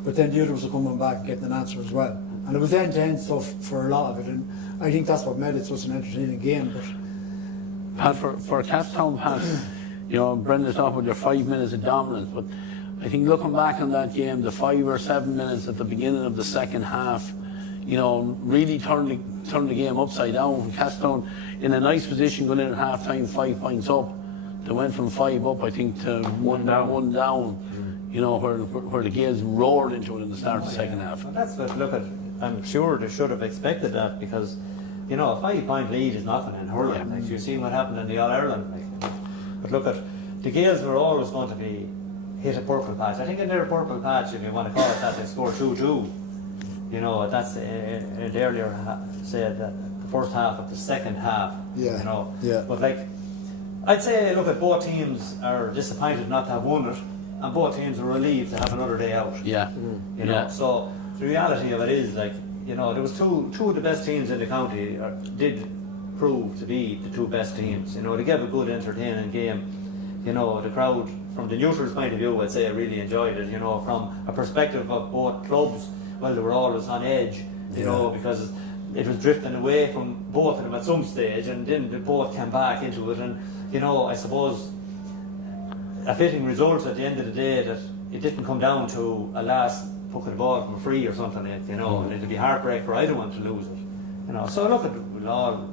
but then the others were coming back and getting an answer as well. And it was end-to-end stuff for a lot of it, and I think that's what made it such an entertaining game. But Pat, for Castown, Pat, Brenda's off with their 5 minutes of dominance, but I think looking back on that game, the 5 or 7 minutes at the beginning of the second half, really turned the game upside down. Castown in a nice position going in at half time, 5 points up. They went from 5 up, I think, to one down. Where the Gales roared into it in the start of the second half. Well, that's what, look at, I'm sure they should have expected that, because, a 5-point lead is nothing in hurling. Yeah. Like, you've seen what happened in the All-Ireland. Like. But look at, the Gales were always going to be hit a purple patch. I think in their purple patch, if you want to call it that, they scored 2-2. That's it earlier said that the first half of the second half. Yeah. Yeah. But I'd say, look at, both teams are disappointed not to have won it, and both teams are relieved to have another day out. Yeah. So the reality of it is, there was two of the best teams in the county did prove to be the two best teams. They gave a good, entertaining game. The crowd, from the neutral's point of view, I'd say I really enjoyed it. From a perspective of both clubs, well, they were always on edge. Because it was drifting away from both of them at some stage, and then they both came back into it. And I suppose a fitting result at the end of the day that it didn't come down to a last puck of the ball from a free or something, and it'd be heartbreak for either one to lose it. So look, we'll all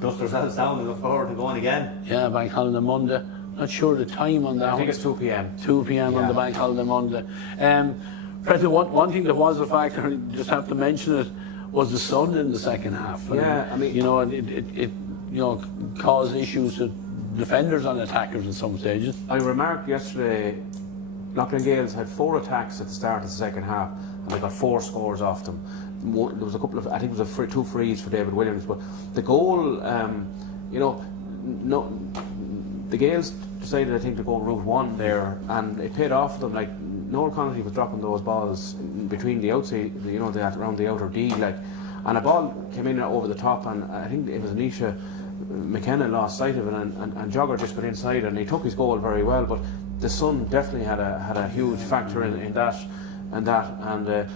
dust ourselves down and look forward to going again. Yeah, bank holiday Monday. Not sure the time on that. I think it's 2 p.m. 2 p.m. on the bank holiday Monday. President, one thing that was a factor, I just have to mention it, was the sun in the second half. Yeah, I mean, it caused issues to defenders and attackers in some stages. I remarked yesterday, Loughlin Gales had 4 attacks at the start of the second half, and they got 4 scores off them. There was a couple of, I think it was 2 frees for David Williams, but the goal, the Gales decided, I think, to go route 1 there, and it paid off for them. Noel Connolly was dropping those balls between the outside, around the outer D, and a ball came in over the top, and I think it was Anisha McKenna lost sight of it, and Jogger just got inside, and he took his goal very well. But the sun definitely had a huge factor in that, and that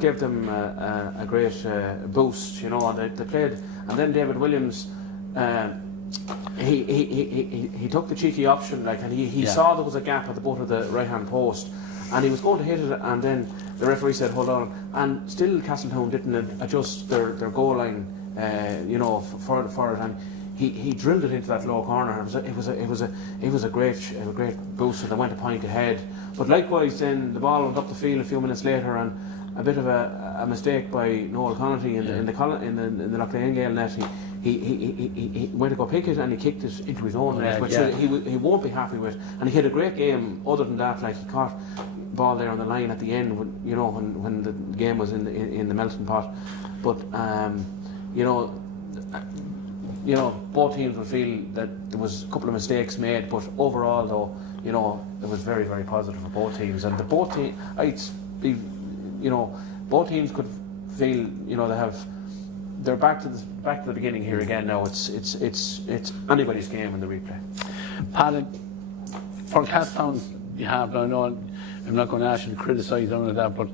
gave them a great boost. And they played, and then David Williams. He took the cheeky option, and he saw there was a gap at the bottom of the right hand post, and he was going to hit it, and then the referee said hold on, and still Castletown didn't adjust their goal line for it, and he drilled it into that low corner. It was a great boost, and they went a point ahead. But likewise then the ball went up the field a few minutes later, and a bit of a mistake by Noel Connolly in the Loughlin Gale net. He went to go pick it, and he kicked it into his own net, which he won't be happy with. And he had a great game. Other than that, he caught ball there on the line at the end, when the game was in the melting pot. But both teams will feel that there was a couple of mistakes made, but overall though, it was very, very positive for both teams. And both teams could feel they're back to the beginning here again now. It's anybody's game in the replay. Pat, for Castown, you have, I know I'm not going to ask you to criticise none of that, but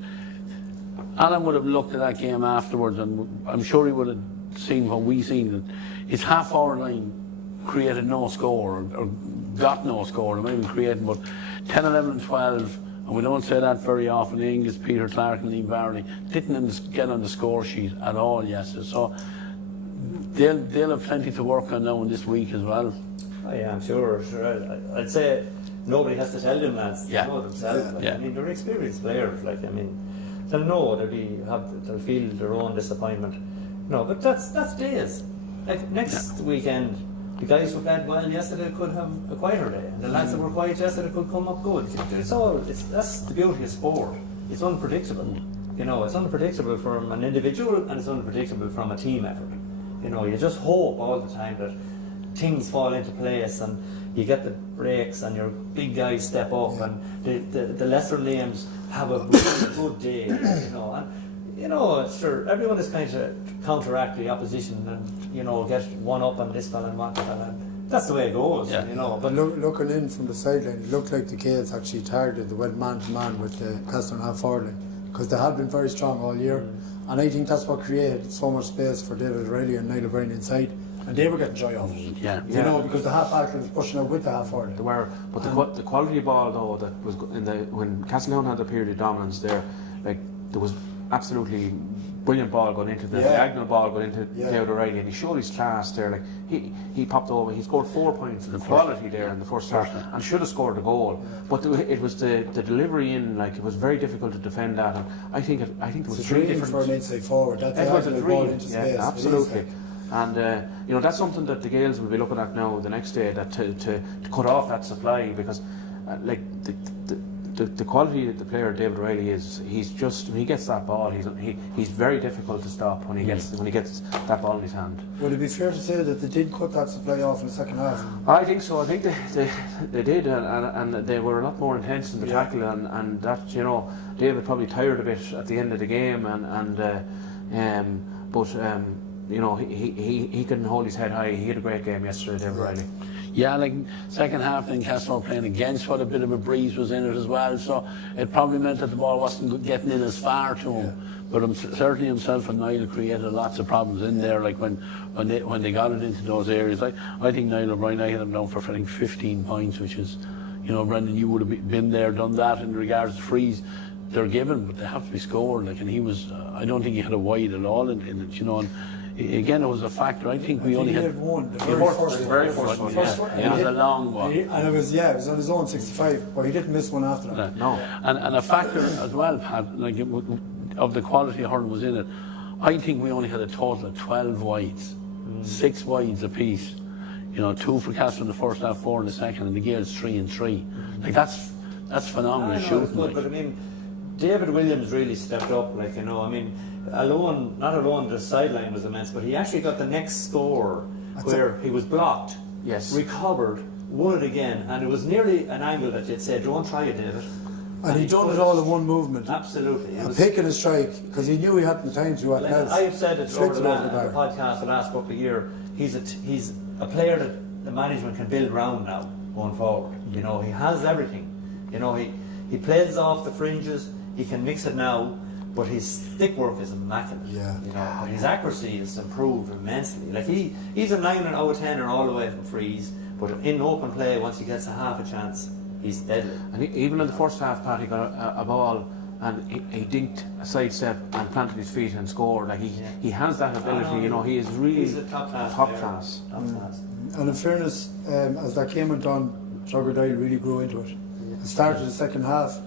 Alan would have looked at that game afterwards, and I'm sure he would have seen what we seen, that his half-hour line created no score, or got no score. It might have been created, but 10, 11 and 12, and we don't say that very often in English, Peter Clark and Liam Barney didn't get on the score sheet at all yesterday. So they'll have plenty to work on now in this week as well. Oh yeah, I'm sure. I'd say nobody has to tell them lads. They know themselves. I mean, they're experienced players. They'll know they'll feel their own disappointment. But that's days. Next weekend, the guys who played well yesterday could have a quieter day, and the lads that were quiet yesterday could come up good. That's the beauty of sport. It's unpredictable. You know, it's unpredictable from an individual, and it's unpredictable from a team effort. You know, you just hope all the time that things fall into place and you get the breaks and your big guys step up and the lesser names have a really good day. You know, sure, everyone is kind of counteract the opposition and, you know, get one up on this fella and one fella. And that's the way it goes, you know. But looking in from the sideline, it looked like the Gaels actually targeted, they went man to man with the Castletown Hurling, because they have been very strong all year. And I think that's what created so much space for David O'Reilly and Niall O'Brien inside. And they were getting joy off it. You know, because the half-back was pushing out with the half-forward. They were, but the quality of ball though that was when Castletown had the period of dominance there, like there was absolutely brilliant ball going into the diagonal ball going into David O'Reilly, and he showed his class there. Like he popped over, he scored 4 points. The quality there in the first half, and should have scored a goal. But it was the delivery in, like it was very difficult to defend that. And I think it was three different. For an inside forward, that was a ball dream. into space. Absolutely. And you know, that's something that the Gaels will be looking at now the next day, that to cut off that supply, because like the quality of the player David O'Reilly is, he's just, when he gets that ball, he's very difficult to stop when he gets that ball in his hand. Would it be fair to say that they did cut that supply off in the second half? I think so. I think they did, and they were a lot more intense in the tackle, and that, you know, David probably tired a bit at the end of the game, but you know, he couldn't hold his head high. He had a great game yesterday, David O'Reilly. Yeah, like second half, then Castle were playing against what a bit of a breeze was in it as well, so it probably meant that the ball wasn't getting in as far to him. But certainly himself and Niall created lots of problems in there, like when they got it into those areas. I think Niall O'Brien, I had him down for I think 15 points, which is, you know, Brendan, you would have been there, done that in regards to frees. They're given, but they have to be scored. Like, and he was, I don't think he had a wide at all in it, you know. And again, it was a factor. I think we only had one. The very first one. It was a long one. And it was on his own 65, but he didn't miss one after that. No. And a factor as well, Pat, like of the quality of hurling was in it. I think we only had a total of 12 wides, 6 wides apiece. You know, 2 for Castle in the first half, 4 in the second, and the Gaels 3 and 3. Like that's phenomenal shooting. Good, but I mean, David Williams really stepped up. Like, you know, I mean, not alone the sideline was immense, but he actually got the next score where he was blocked, recovered, won it again, and it was nearly an angle that you'd say, don't try it, David. And he done it all in one movement. Absolutely. A pick and a strike, because he knew he hadn't time to what else. I have said it over the podcast the last couple of years. He's a player that the management can build around now going forward. You know, he has everything. You know, he plays off the fringes. He can mix it now, but his stick work is immaculate. Yeah. You know, but his accuracy has improved immensely. Like he's a 9 out of 10 all the way from frees, but in open play, once he gets a half a chance, he's deadly. And even in the first half, Pat, he got a ball and he dinked a sidestep and planted his feet and scored. Like he has that ability. You know, he is really he's a top class. And in fairness, as that game went on, Jogger Doyle really grew into it. It started the second half.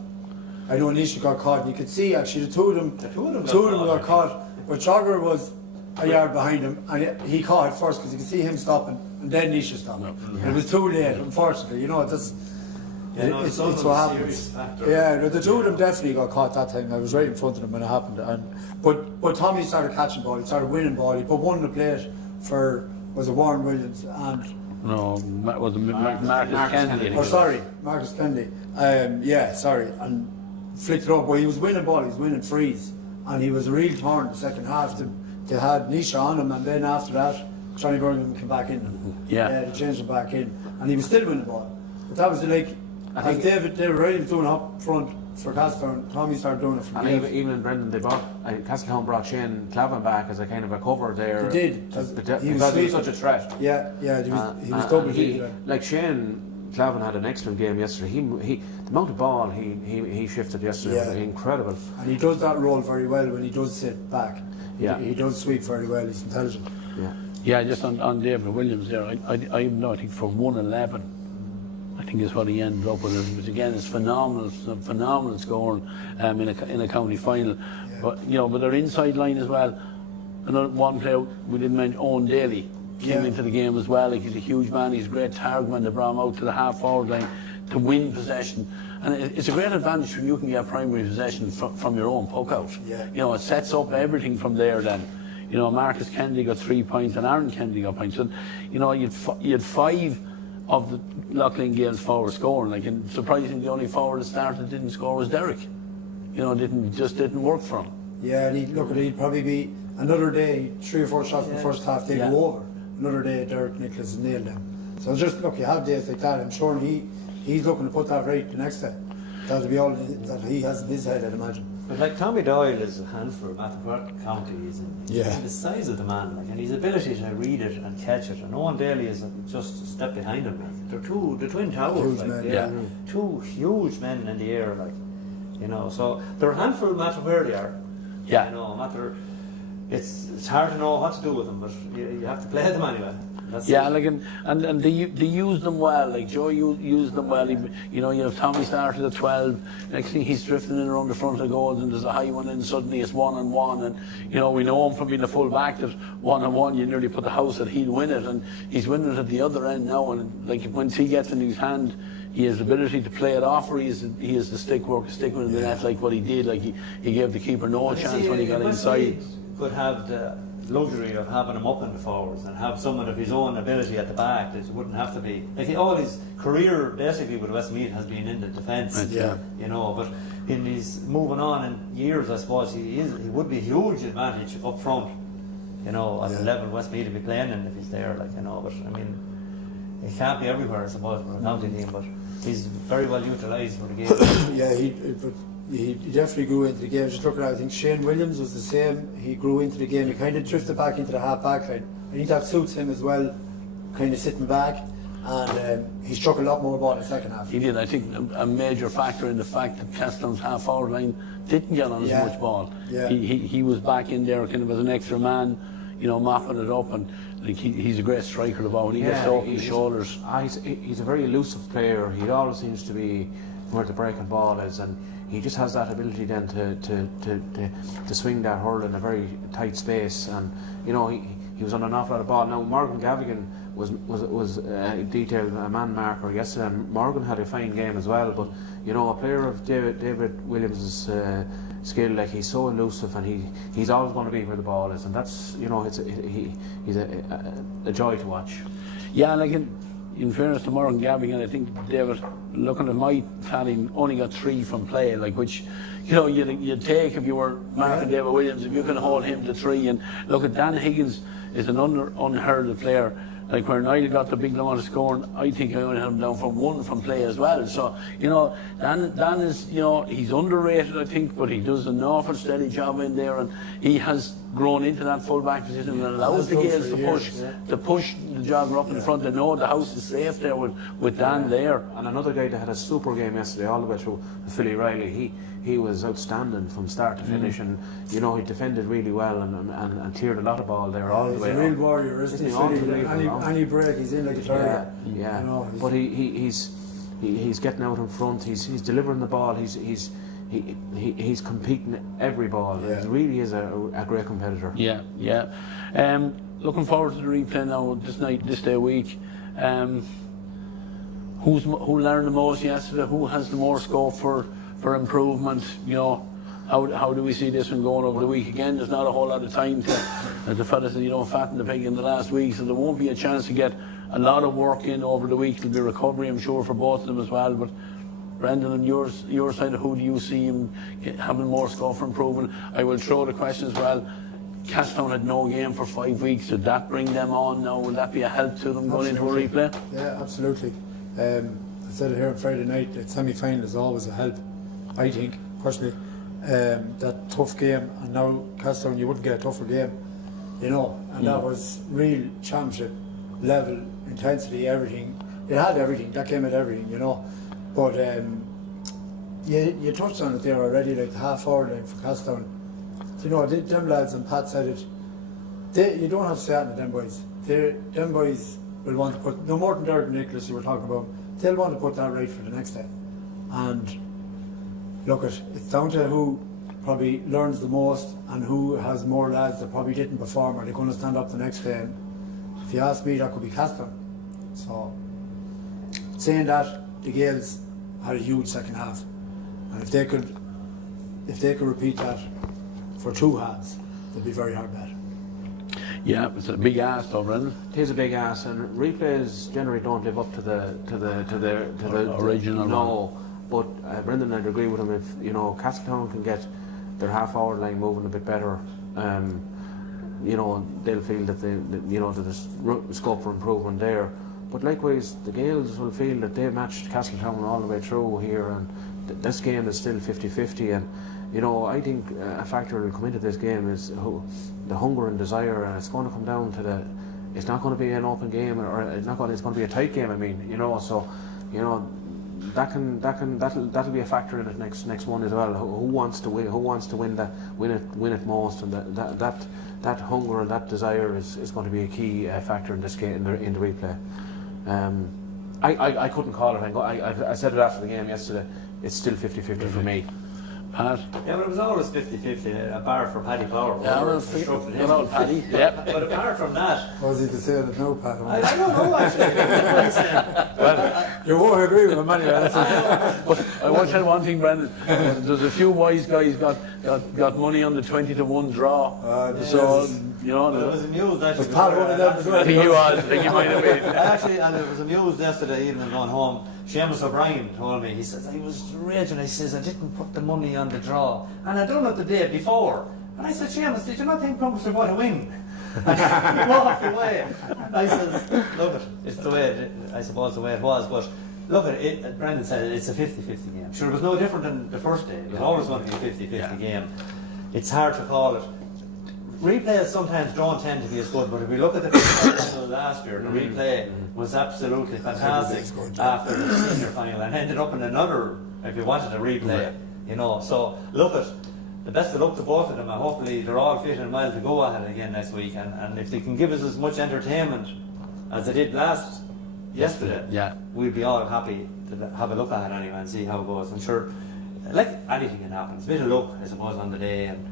I know Nisha got caught, and you could see actually the two of them got caught. But Jogger was a yard behind him, and he caught it first because you could see him stopping, and then Nisha stopped. It was too late, unfortunately. You know, it's what happens. Yeah, the two of them definitely got caught that time. I was right in front of them when it happened. But Tommy started catching ball, he started winning ball. He put one on the plate for, was it Warren Williams and was it Marcus Kennedy? Oh, sorry, Marcus Kennedy. And flicked it up. Well, he was winning ball, he was winning frees, and he was a real turn the second half. They had Nisha on him, and then after that, Johnny Birmingham came back in. They changed him back in, and he was still winning ball. But that was as David O'Reilly was doing it up front for Castletown, Tommy started doing it for and even in Brendan, they brought Castletown brought Shane Clavin back as a kind of a cover there. He did, because he was such a threat. He was double like Shane Clavin had an excellent game yesterday. The amount of ball he shifted yesterday was incredible. And he does that role very well when he does sit back. He does sweep very well. He's intelligent. Yeah, just on David Williams there, I think for 111, I think is what he ended up with. Which again is phenomenal scoring in a county final. But you know, but their inside line as well. Another one player we didn't mention, Owen Daly. came into the game as well. Like, he's a huge man. He's a great target when they brought him out to the half-forward line to win possession. And it's a great advantage when you can get primary possession from your own puck out. Yeah. You know, it sets up everything from there then. You know, Marcus Kennedy got 3 points and Aaron Kennedy got points. So, you know, you had 5 of the Loughlin Gales forwards scoring. Like, and surprisingly, the only forward that started that didn't score was Derek. You know, just didn't work for him. Yeah, and he'd probably be another day, 3 or 4 shots in the first half, they'd go over. Another day, Derek Nicholas nailed them. So just look, you have days like that. I'm sure he's looking to put that right the next day. That'll be all that he has in his head, I'd imagine. But like Tommy Doyle is a handful. Matthew County is the size of the man, like, and his ability to read it and catch it. And Owen Daly is just a step behind him. Like. They're the twin towers. Huge like, men, they're two huge men in the air, like, you know. So they're a handful, no matter where they are. Yeah. You know, matter. It's hard to know what to do with them, but you have to play them anyway. That's like and they use them well. Like Joe used them well. You know, you have Tommy started at 12. Next thing he's drifting in around the front of the goals, and there's a high one, and suddenly it's 1-on-1. And you know, we know him from being a full back that 1-on-1 you nearly put the house that he'd win it, and he's winning it at the other end now. And like once he gets in his hand, he has the ability to play it off, or he has the stick with the net, like what he did. Like he gave the keeper no chance when he got inside. Could have the luxury of having him up in the forwards and have someone of his own ability at the back that wouldn't have to be like all his career basically with Westmeath has been in the defence. Yeah. You know, but in his moving on in years, I suppose he would be a huge advantage up front. You know, at the level Westmeath would be playing in if he's there. Like, you know, but I mean, he can't be everywhere, I suppose, for a county team. But he's very well utilised for the game. Yeah, he definitely grew into the game. Just looking at it, I think Shane Williams was the same. He grew into the game. He kind of drifted back into the half-back line. I think that suits him as well, kind of sitting back. And he struck a lot more ball in the second half. He did. I think a major factor in the fact that Castellon's half-forward line didn't get on as much ball. Yeah. He was back in there kind of as an extra man, you know, mopping it up. And like he's a great striker of ball. When he gets to open his shoulders. He's a very elusive player. He always seems to be where the breaking ball is, and he just has that ability then to swing that hurl in a very tight space. And you know, he was on an awful lot of ball. Now Morgan Gavin was detailed a man marker yesterday, and Morgan had a fine game as well. But you know, a player of David Williams' skill, like, he's so elusive, and he's always going to be where the ball is, and that's, you know, he's a joy to watch. Yeah, like in fairness to Morgan Gavin, I think David, looking at my tally, only got 3 from play, like, which, you know, you'd take if you were marking David Williams, if you can hold him to 3. And look at Dan Higgins is an unheard of player. Like where Niall got the big amount of scoring, I think I only had him down from 1 from play as well. So, you know, Dan is, you know, he's underrated, I think, but he does an awful steady job in there, and he has grown into that full back position and allows the Gales to push the jogger up in front. They know the house is safe there with Dan there. And another guy that had a super game yesterday all the way through, Philly Riley, he was outstanding from start to finish, and you know, he defended really well and cleared a lot of ball there all the way. He's a real warrior, isn't he? Any break, he's in like a target. Yeah. You know, but he's getting out in front. He's delivering the ball. He's competing every ball. Yeah. He really is a great competitor. Yeah. Looking forward to the replay now this day week. Who learned the most yesterday? Who has the more scope for improvement? You know, how do we see this one going over the week? Again, there's not a whole lot of time to, as the fella said, you know, fatten the pig in the last week, so there won't be a chance to get a lot of work in over the week. There'll be recovery, I'm sure, for both of them as well. But Brendan, on your side, who do you see him having more scope for improvement? I will throw the question as well. Castown had no game for 5 weeks. Did that bring them on now? Will that be a help to them going into a replay? Yeah, absolutely. I said it here on Friday night, that semi-final is always a help, I think, personally. That tough game, and now Castown, you wouldn't get a tougher game, you know, and that was real championship level, intensity, everything. It had everything, that game had everything, you know. But you touched on it there already, like the half-forward line for Castown. You know, them lads, and Pat said it, you don't have to say that to them boys. Them boys will want to put, no more than Derek and Nicholas you were talking about, they'll want to put that right for the next day. And look, it's down to who probably learns the most and who has more lads that probably didn't perform. Are they going to stand up the next day and if you ask me, that could be Casper. So, saying that, the Gales had a huge second half, and if they could repeat that for 2 halves, they'd be very hard bet. Yeah, it's a big ask though, Brendan. It is a big ask, and replays generally don't live up to the Original No, but Brendan, I'd agree with him. If Castletown can get their half-hour line moving a bit better, they'll feel that that there's scope for improvement there. But likewise, the Gales will feel that they've matched Castletown all the way through here, and this game is still 50-50. And I think a factor that will come into this game is the hunger and desire, and it's going to come down to it's not going to be an open game, or it's going to be a tight game. I mean, that'll be a factor in it next one as well. Who wants to win? Who wants to win it most? And that hunger and that desire is going to be a key factor in this game in the replay. I couldn't call it. I said it after the game yesterday. It's still 50-50 for me. Pat? Yeah, but it was always 50-50, a bar for Paddy Power. Yeah, Paddy. Yep. But apart from that, What was he to say that no, Pat? I don't know actually. You won't agree with him anyway. But I want to tell one thing, Brendan. There's a few wise guys got money on the 20-1 draw. So I was amused actually. Pat one of them as well? I think he was. I think he might have been. Actually, and I was amused yesterday evening going home. Seamus O'Brien told me, he says, I was raging, he says, I didn't put the money on the draw. And I done it the day before. And I said, Seamus, did you not think Crumpets were going to win? And he walked away. And I said, look, it's the way, I suppose the way it was, but look, Brendan said it's a 50-50 game. Sure, it was no different than the first day. It was always going to be a 50-50 game. It's hard to call it. Replays sometimes don't tend to be as good, but if we look at the comparison last year, the replay was absolutely fantastic after the senior final and ended up in another, if you wanted a replay, So look at the best of luck to both of them, and hopefully they're all fit and well to go at it again next week. And if they can give us as much entertainment as they did yesterday, we'll be all happy to have a look at it anyway and see how it goes. I'm sure, like anything can happen. It's a bit of luck, I suppose, on the day. And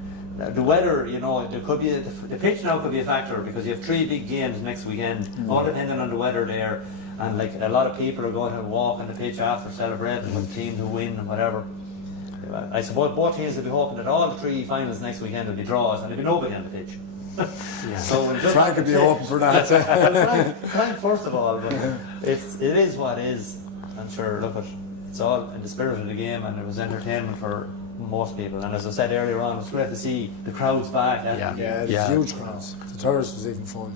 the weather, there could be the pitch now could be a factor because you have 3 big games next weekend, all depending on the weather there. And like a lot of people are going to walk on the pitch after celebrating with teams who win and whatever. I suppose both teams will be hoping that all the 3 finals next weekend will be draws and there'll be nobody on the pitch. So Frank would be hoping for that. Frank, first of all, but it is what it is. I'm sure. Look, it's all in the spirit of the game, and it was entertainment for most people. And as I said earlier on, it's great to see the crowds back. It's huge crowds. The terrace was even full.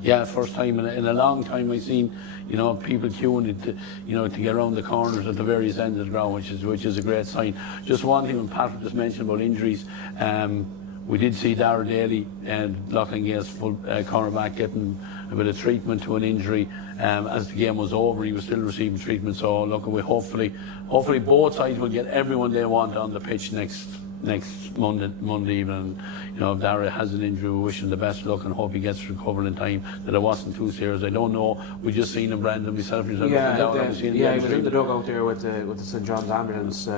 Yeah, first time in a long time I've seen, people queuing to get around the corners at the various ends of the ground, which is a great sign. Just one thing when Patrick just mentioned about injuries, we did see Dara Daly and Loughlin Gales full cornerback getting a bit of treatment to an injury. As the game was over, he was still receiving treatment. So look, we hopefully both sides will get everyone they want on the pitch next Monday evening. If Dara has an injury, we wish him the best of luck and hope he gets recovered in time, that it wasn't too serious. I don't know. We just seen him, Brandon, myself. He was in the dugout there with the St John's ambulance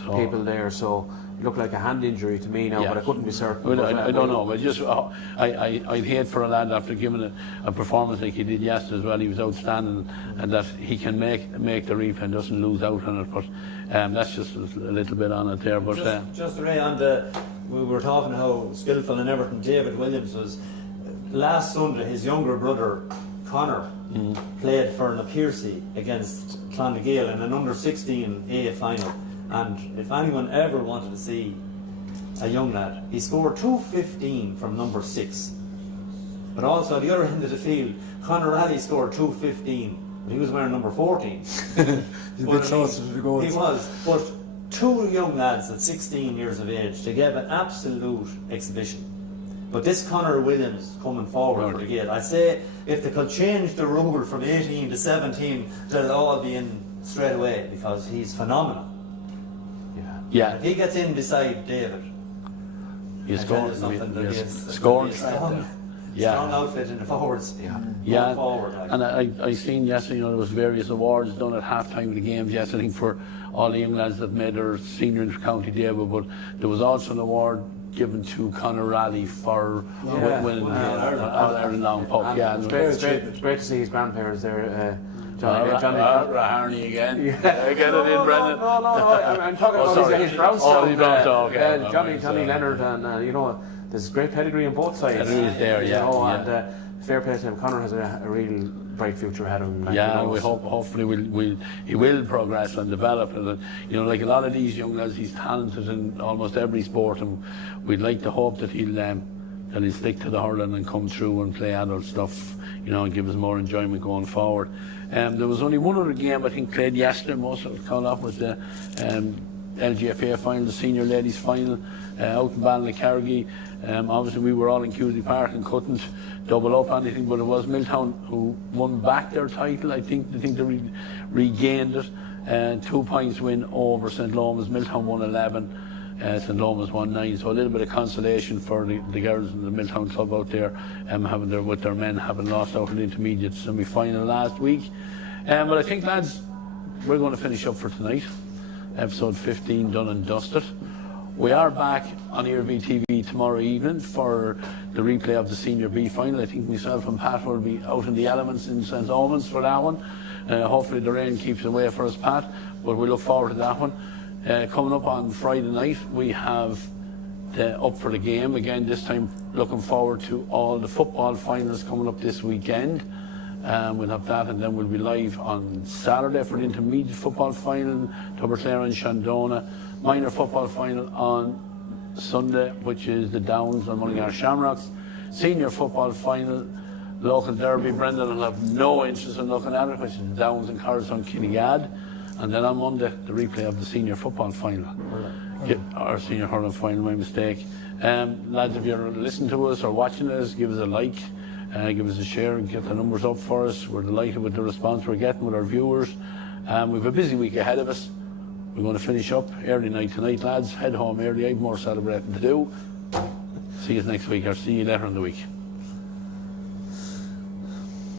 people there. So it looked like a hand injury to me now, but I couldn't be certain. I don't know, but just I'd hate for a lad after giving a performance like he did yesterday as well. He was outstanding, and that he can make the replay and doesn't lose out on it. But that's just a little bit on it there. But just Ray, we were talking how skillful in Everton David Williams was. Last Sunday, his younger brother Connor played for Napiercy against Clonagale in an under-16 A final. And if anyone ever wanted to see a young lad, he scored 215 from number 6. But also at the other end of the field, Conor Alley scored 215, but he was wearing number 14. He's a bit closer to the goals. He was, but 2 young lads at 16 years of age, they gave an absolute exhibition. But this Conor Williams coming forward for the gate, I'd say if they could change the rule from 18 to 17, they'll all be in straight away because he's phenomenal. Yeah. If he gets in beside David, he's scoring. Strong outfit in the forwards. Yeah. Forward, And I seen yesterday, there was various awards done at half time of the games yesterday, I think, for all the young lads that made their senior inter-county debut, but there was also an award given to Conor Raleigh for winning the All-Ireland long puck. Yeah, It's great to see his grandparents there. Johnny. Hurling again. Get it in, Brendan. No. I'm talking about his grouse. Johnny Leonard, and there's great pedigree on both sides. Pedigree is there, and fair play to him. Conor has a real bright future ahead of him. We hopefully he will progress and develop. And like a lot of these young lads, he's talented in almost every sport, and we'd like to hope that he'll stick to the hurling and come through and play adult stuff, and give us more enjoyment going forward. There was only one other game I think played yesterday. Most of it called off was the LGFA final, the senior ladies final out in Ballincarrigee. Obviously we were all in Cusack Park and couldn't double up anything, but it was Milltown who won back their title. I think they regained it. 2 points win over St. Lomas. Milltown won 11. St. Lomas won 9, so a little bit of consolation for the girls in the Milltown club out there, with their men having lost out in the intermediate semi-final last week. But I think, lads, we're going to finish up for tonight. Episode 15 done and dusted. We are back on Iarmhi TV tomorrow evening for the replay of the Senior B final. I think myself and Pat will be out in the elements in St. Albans for that one. Hopefully the rain keeps away for us, Pat, but we look forward to that one. Coming up on Friday night, we have Up for the Game again. This time, looking forward to all the football finals coming up this weekend. We'll have that, and then we'll be live on Saturday for the intermediate football final, Tuberclare and Shandona. Minor football final on Sunday, which is the Downs and Mullingar Shamrocks. Senior football final, local derby. Brendan will have no interest in looking at it, which is the Downs and Carson Kinnegad. And then on Monday, the replay of the senior football final. Or senior hurling final, my mistake. Lads, if you're listening to us or watching us, give us a like, give us a share, and get the numbers up for us. We're delighted with the response we're getting with our viewers. We've a busy week ahead of us. We're going to finish up early night tonight, lads. Head home early. I've more celebrating to do. See you next week, or see you later in the week.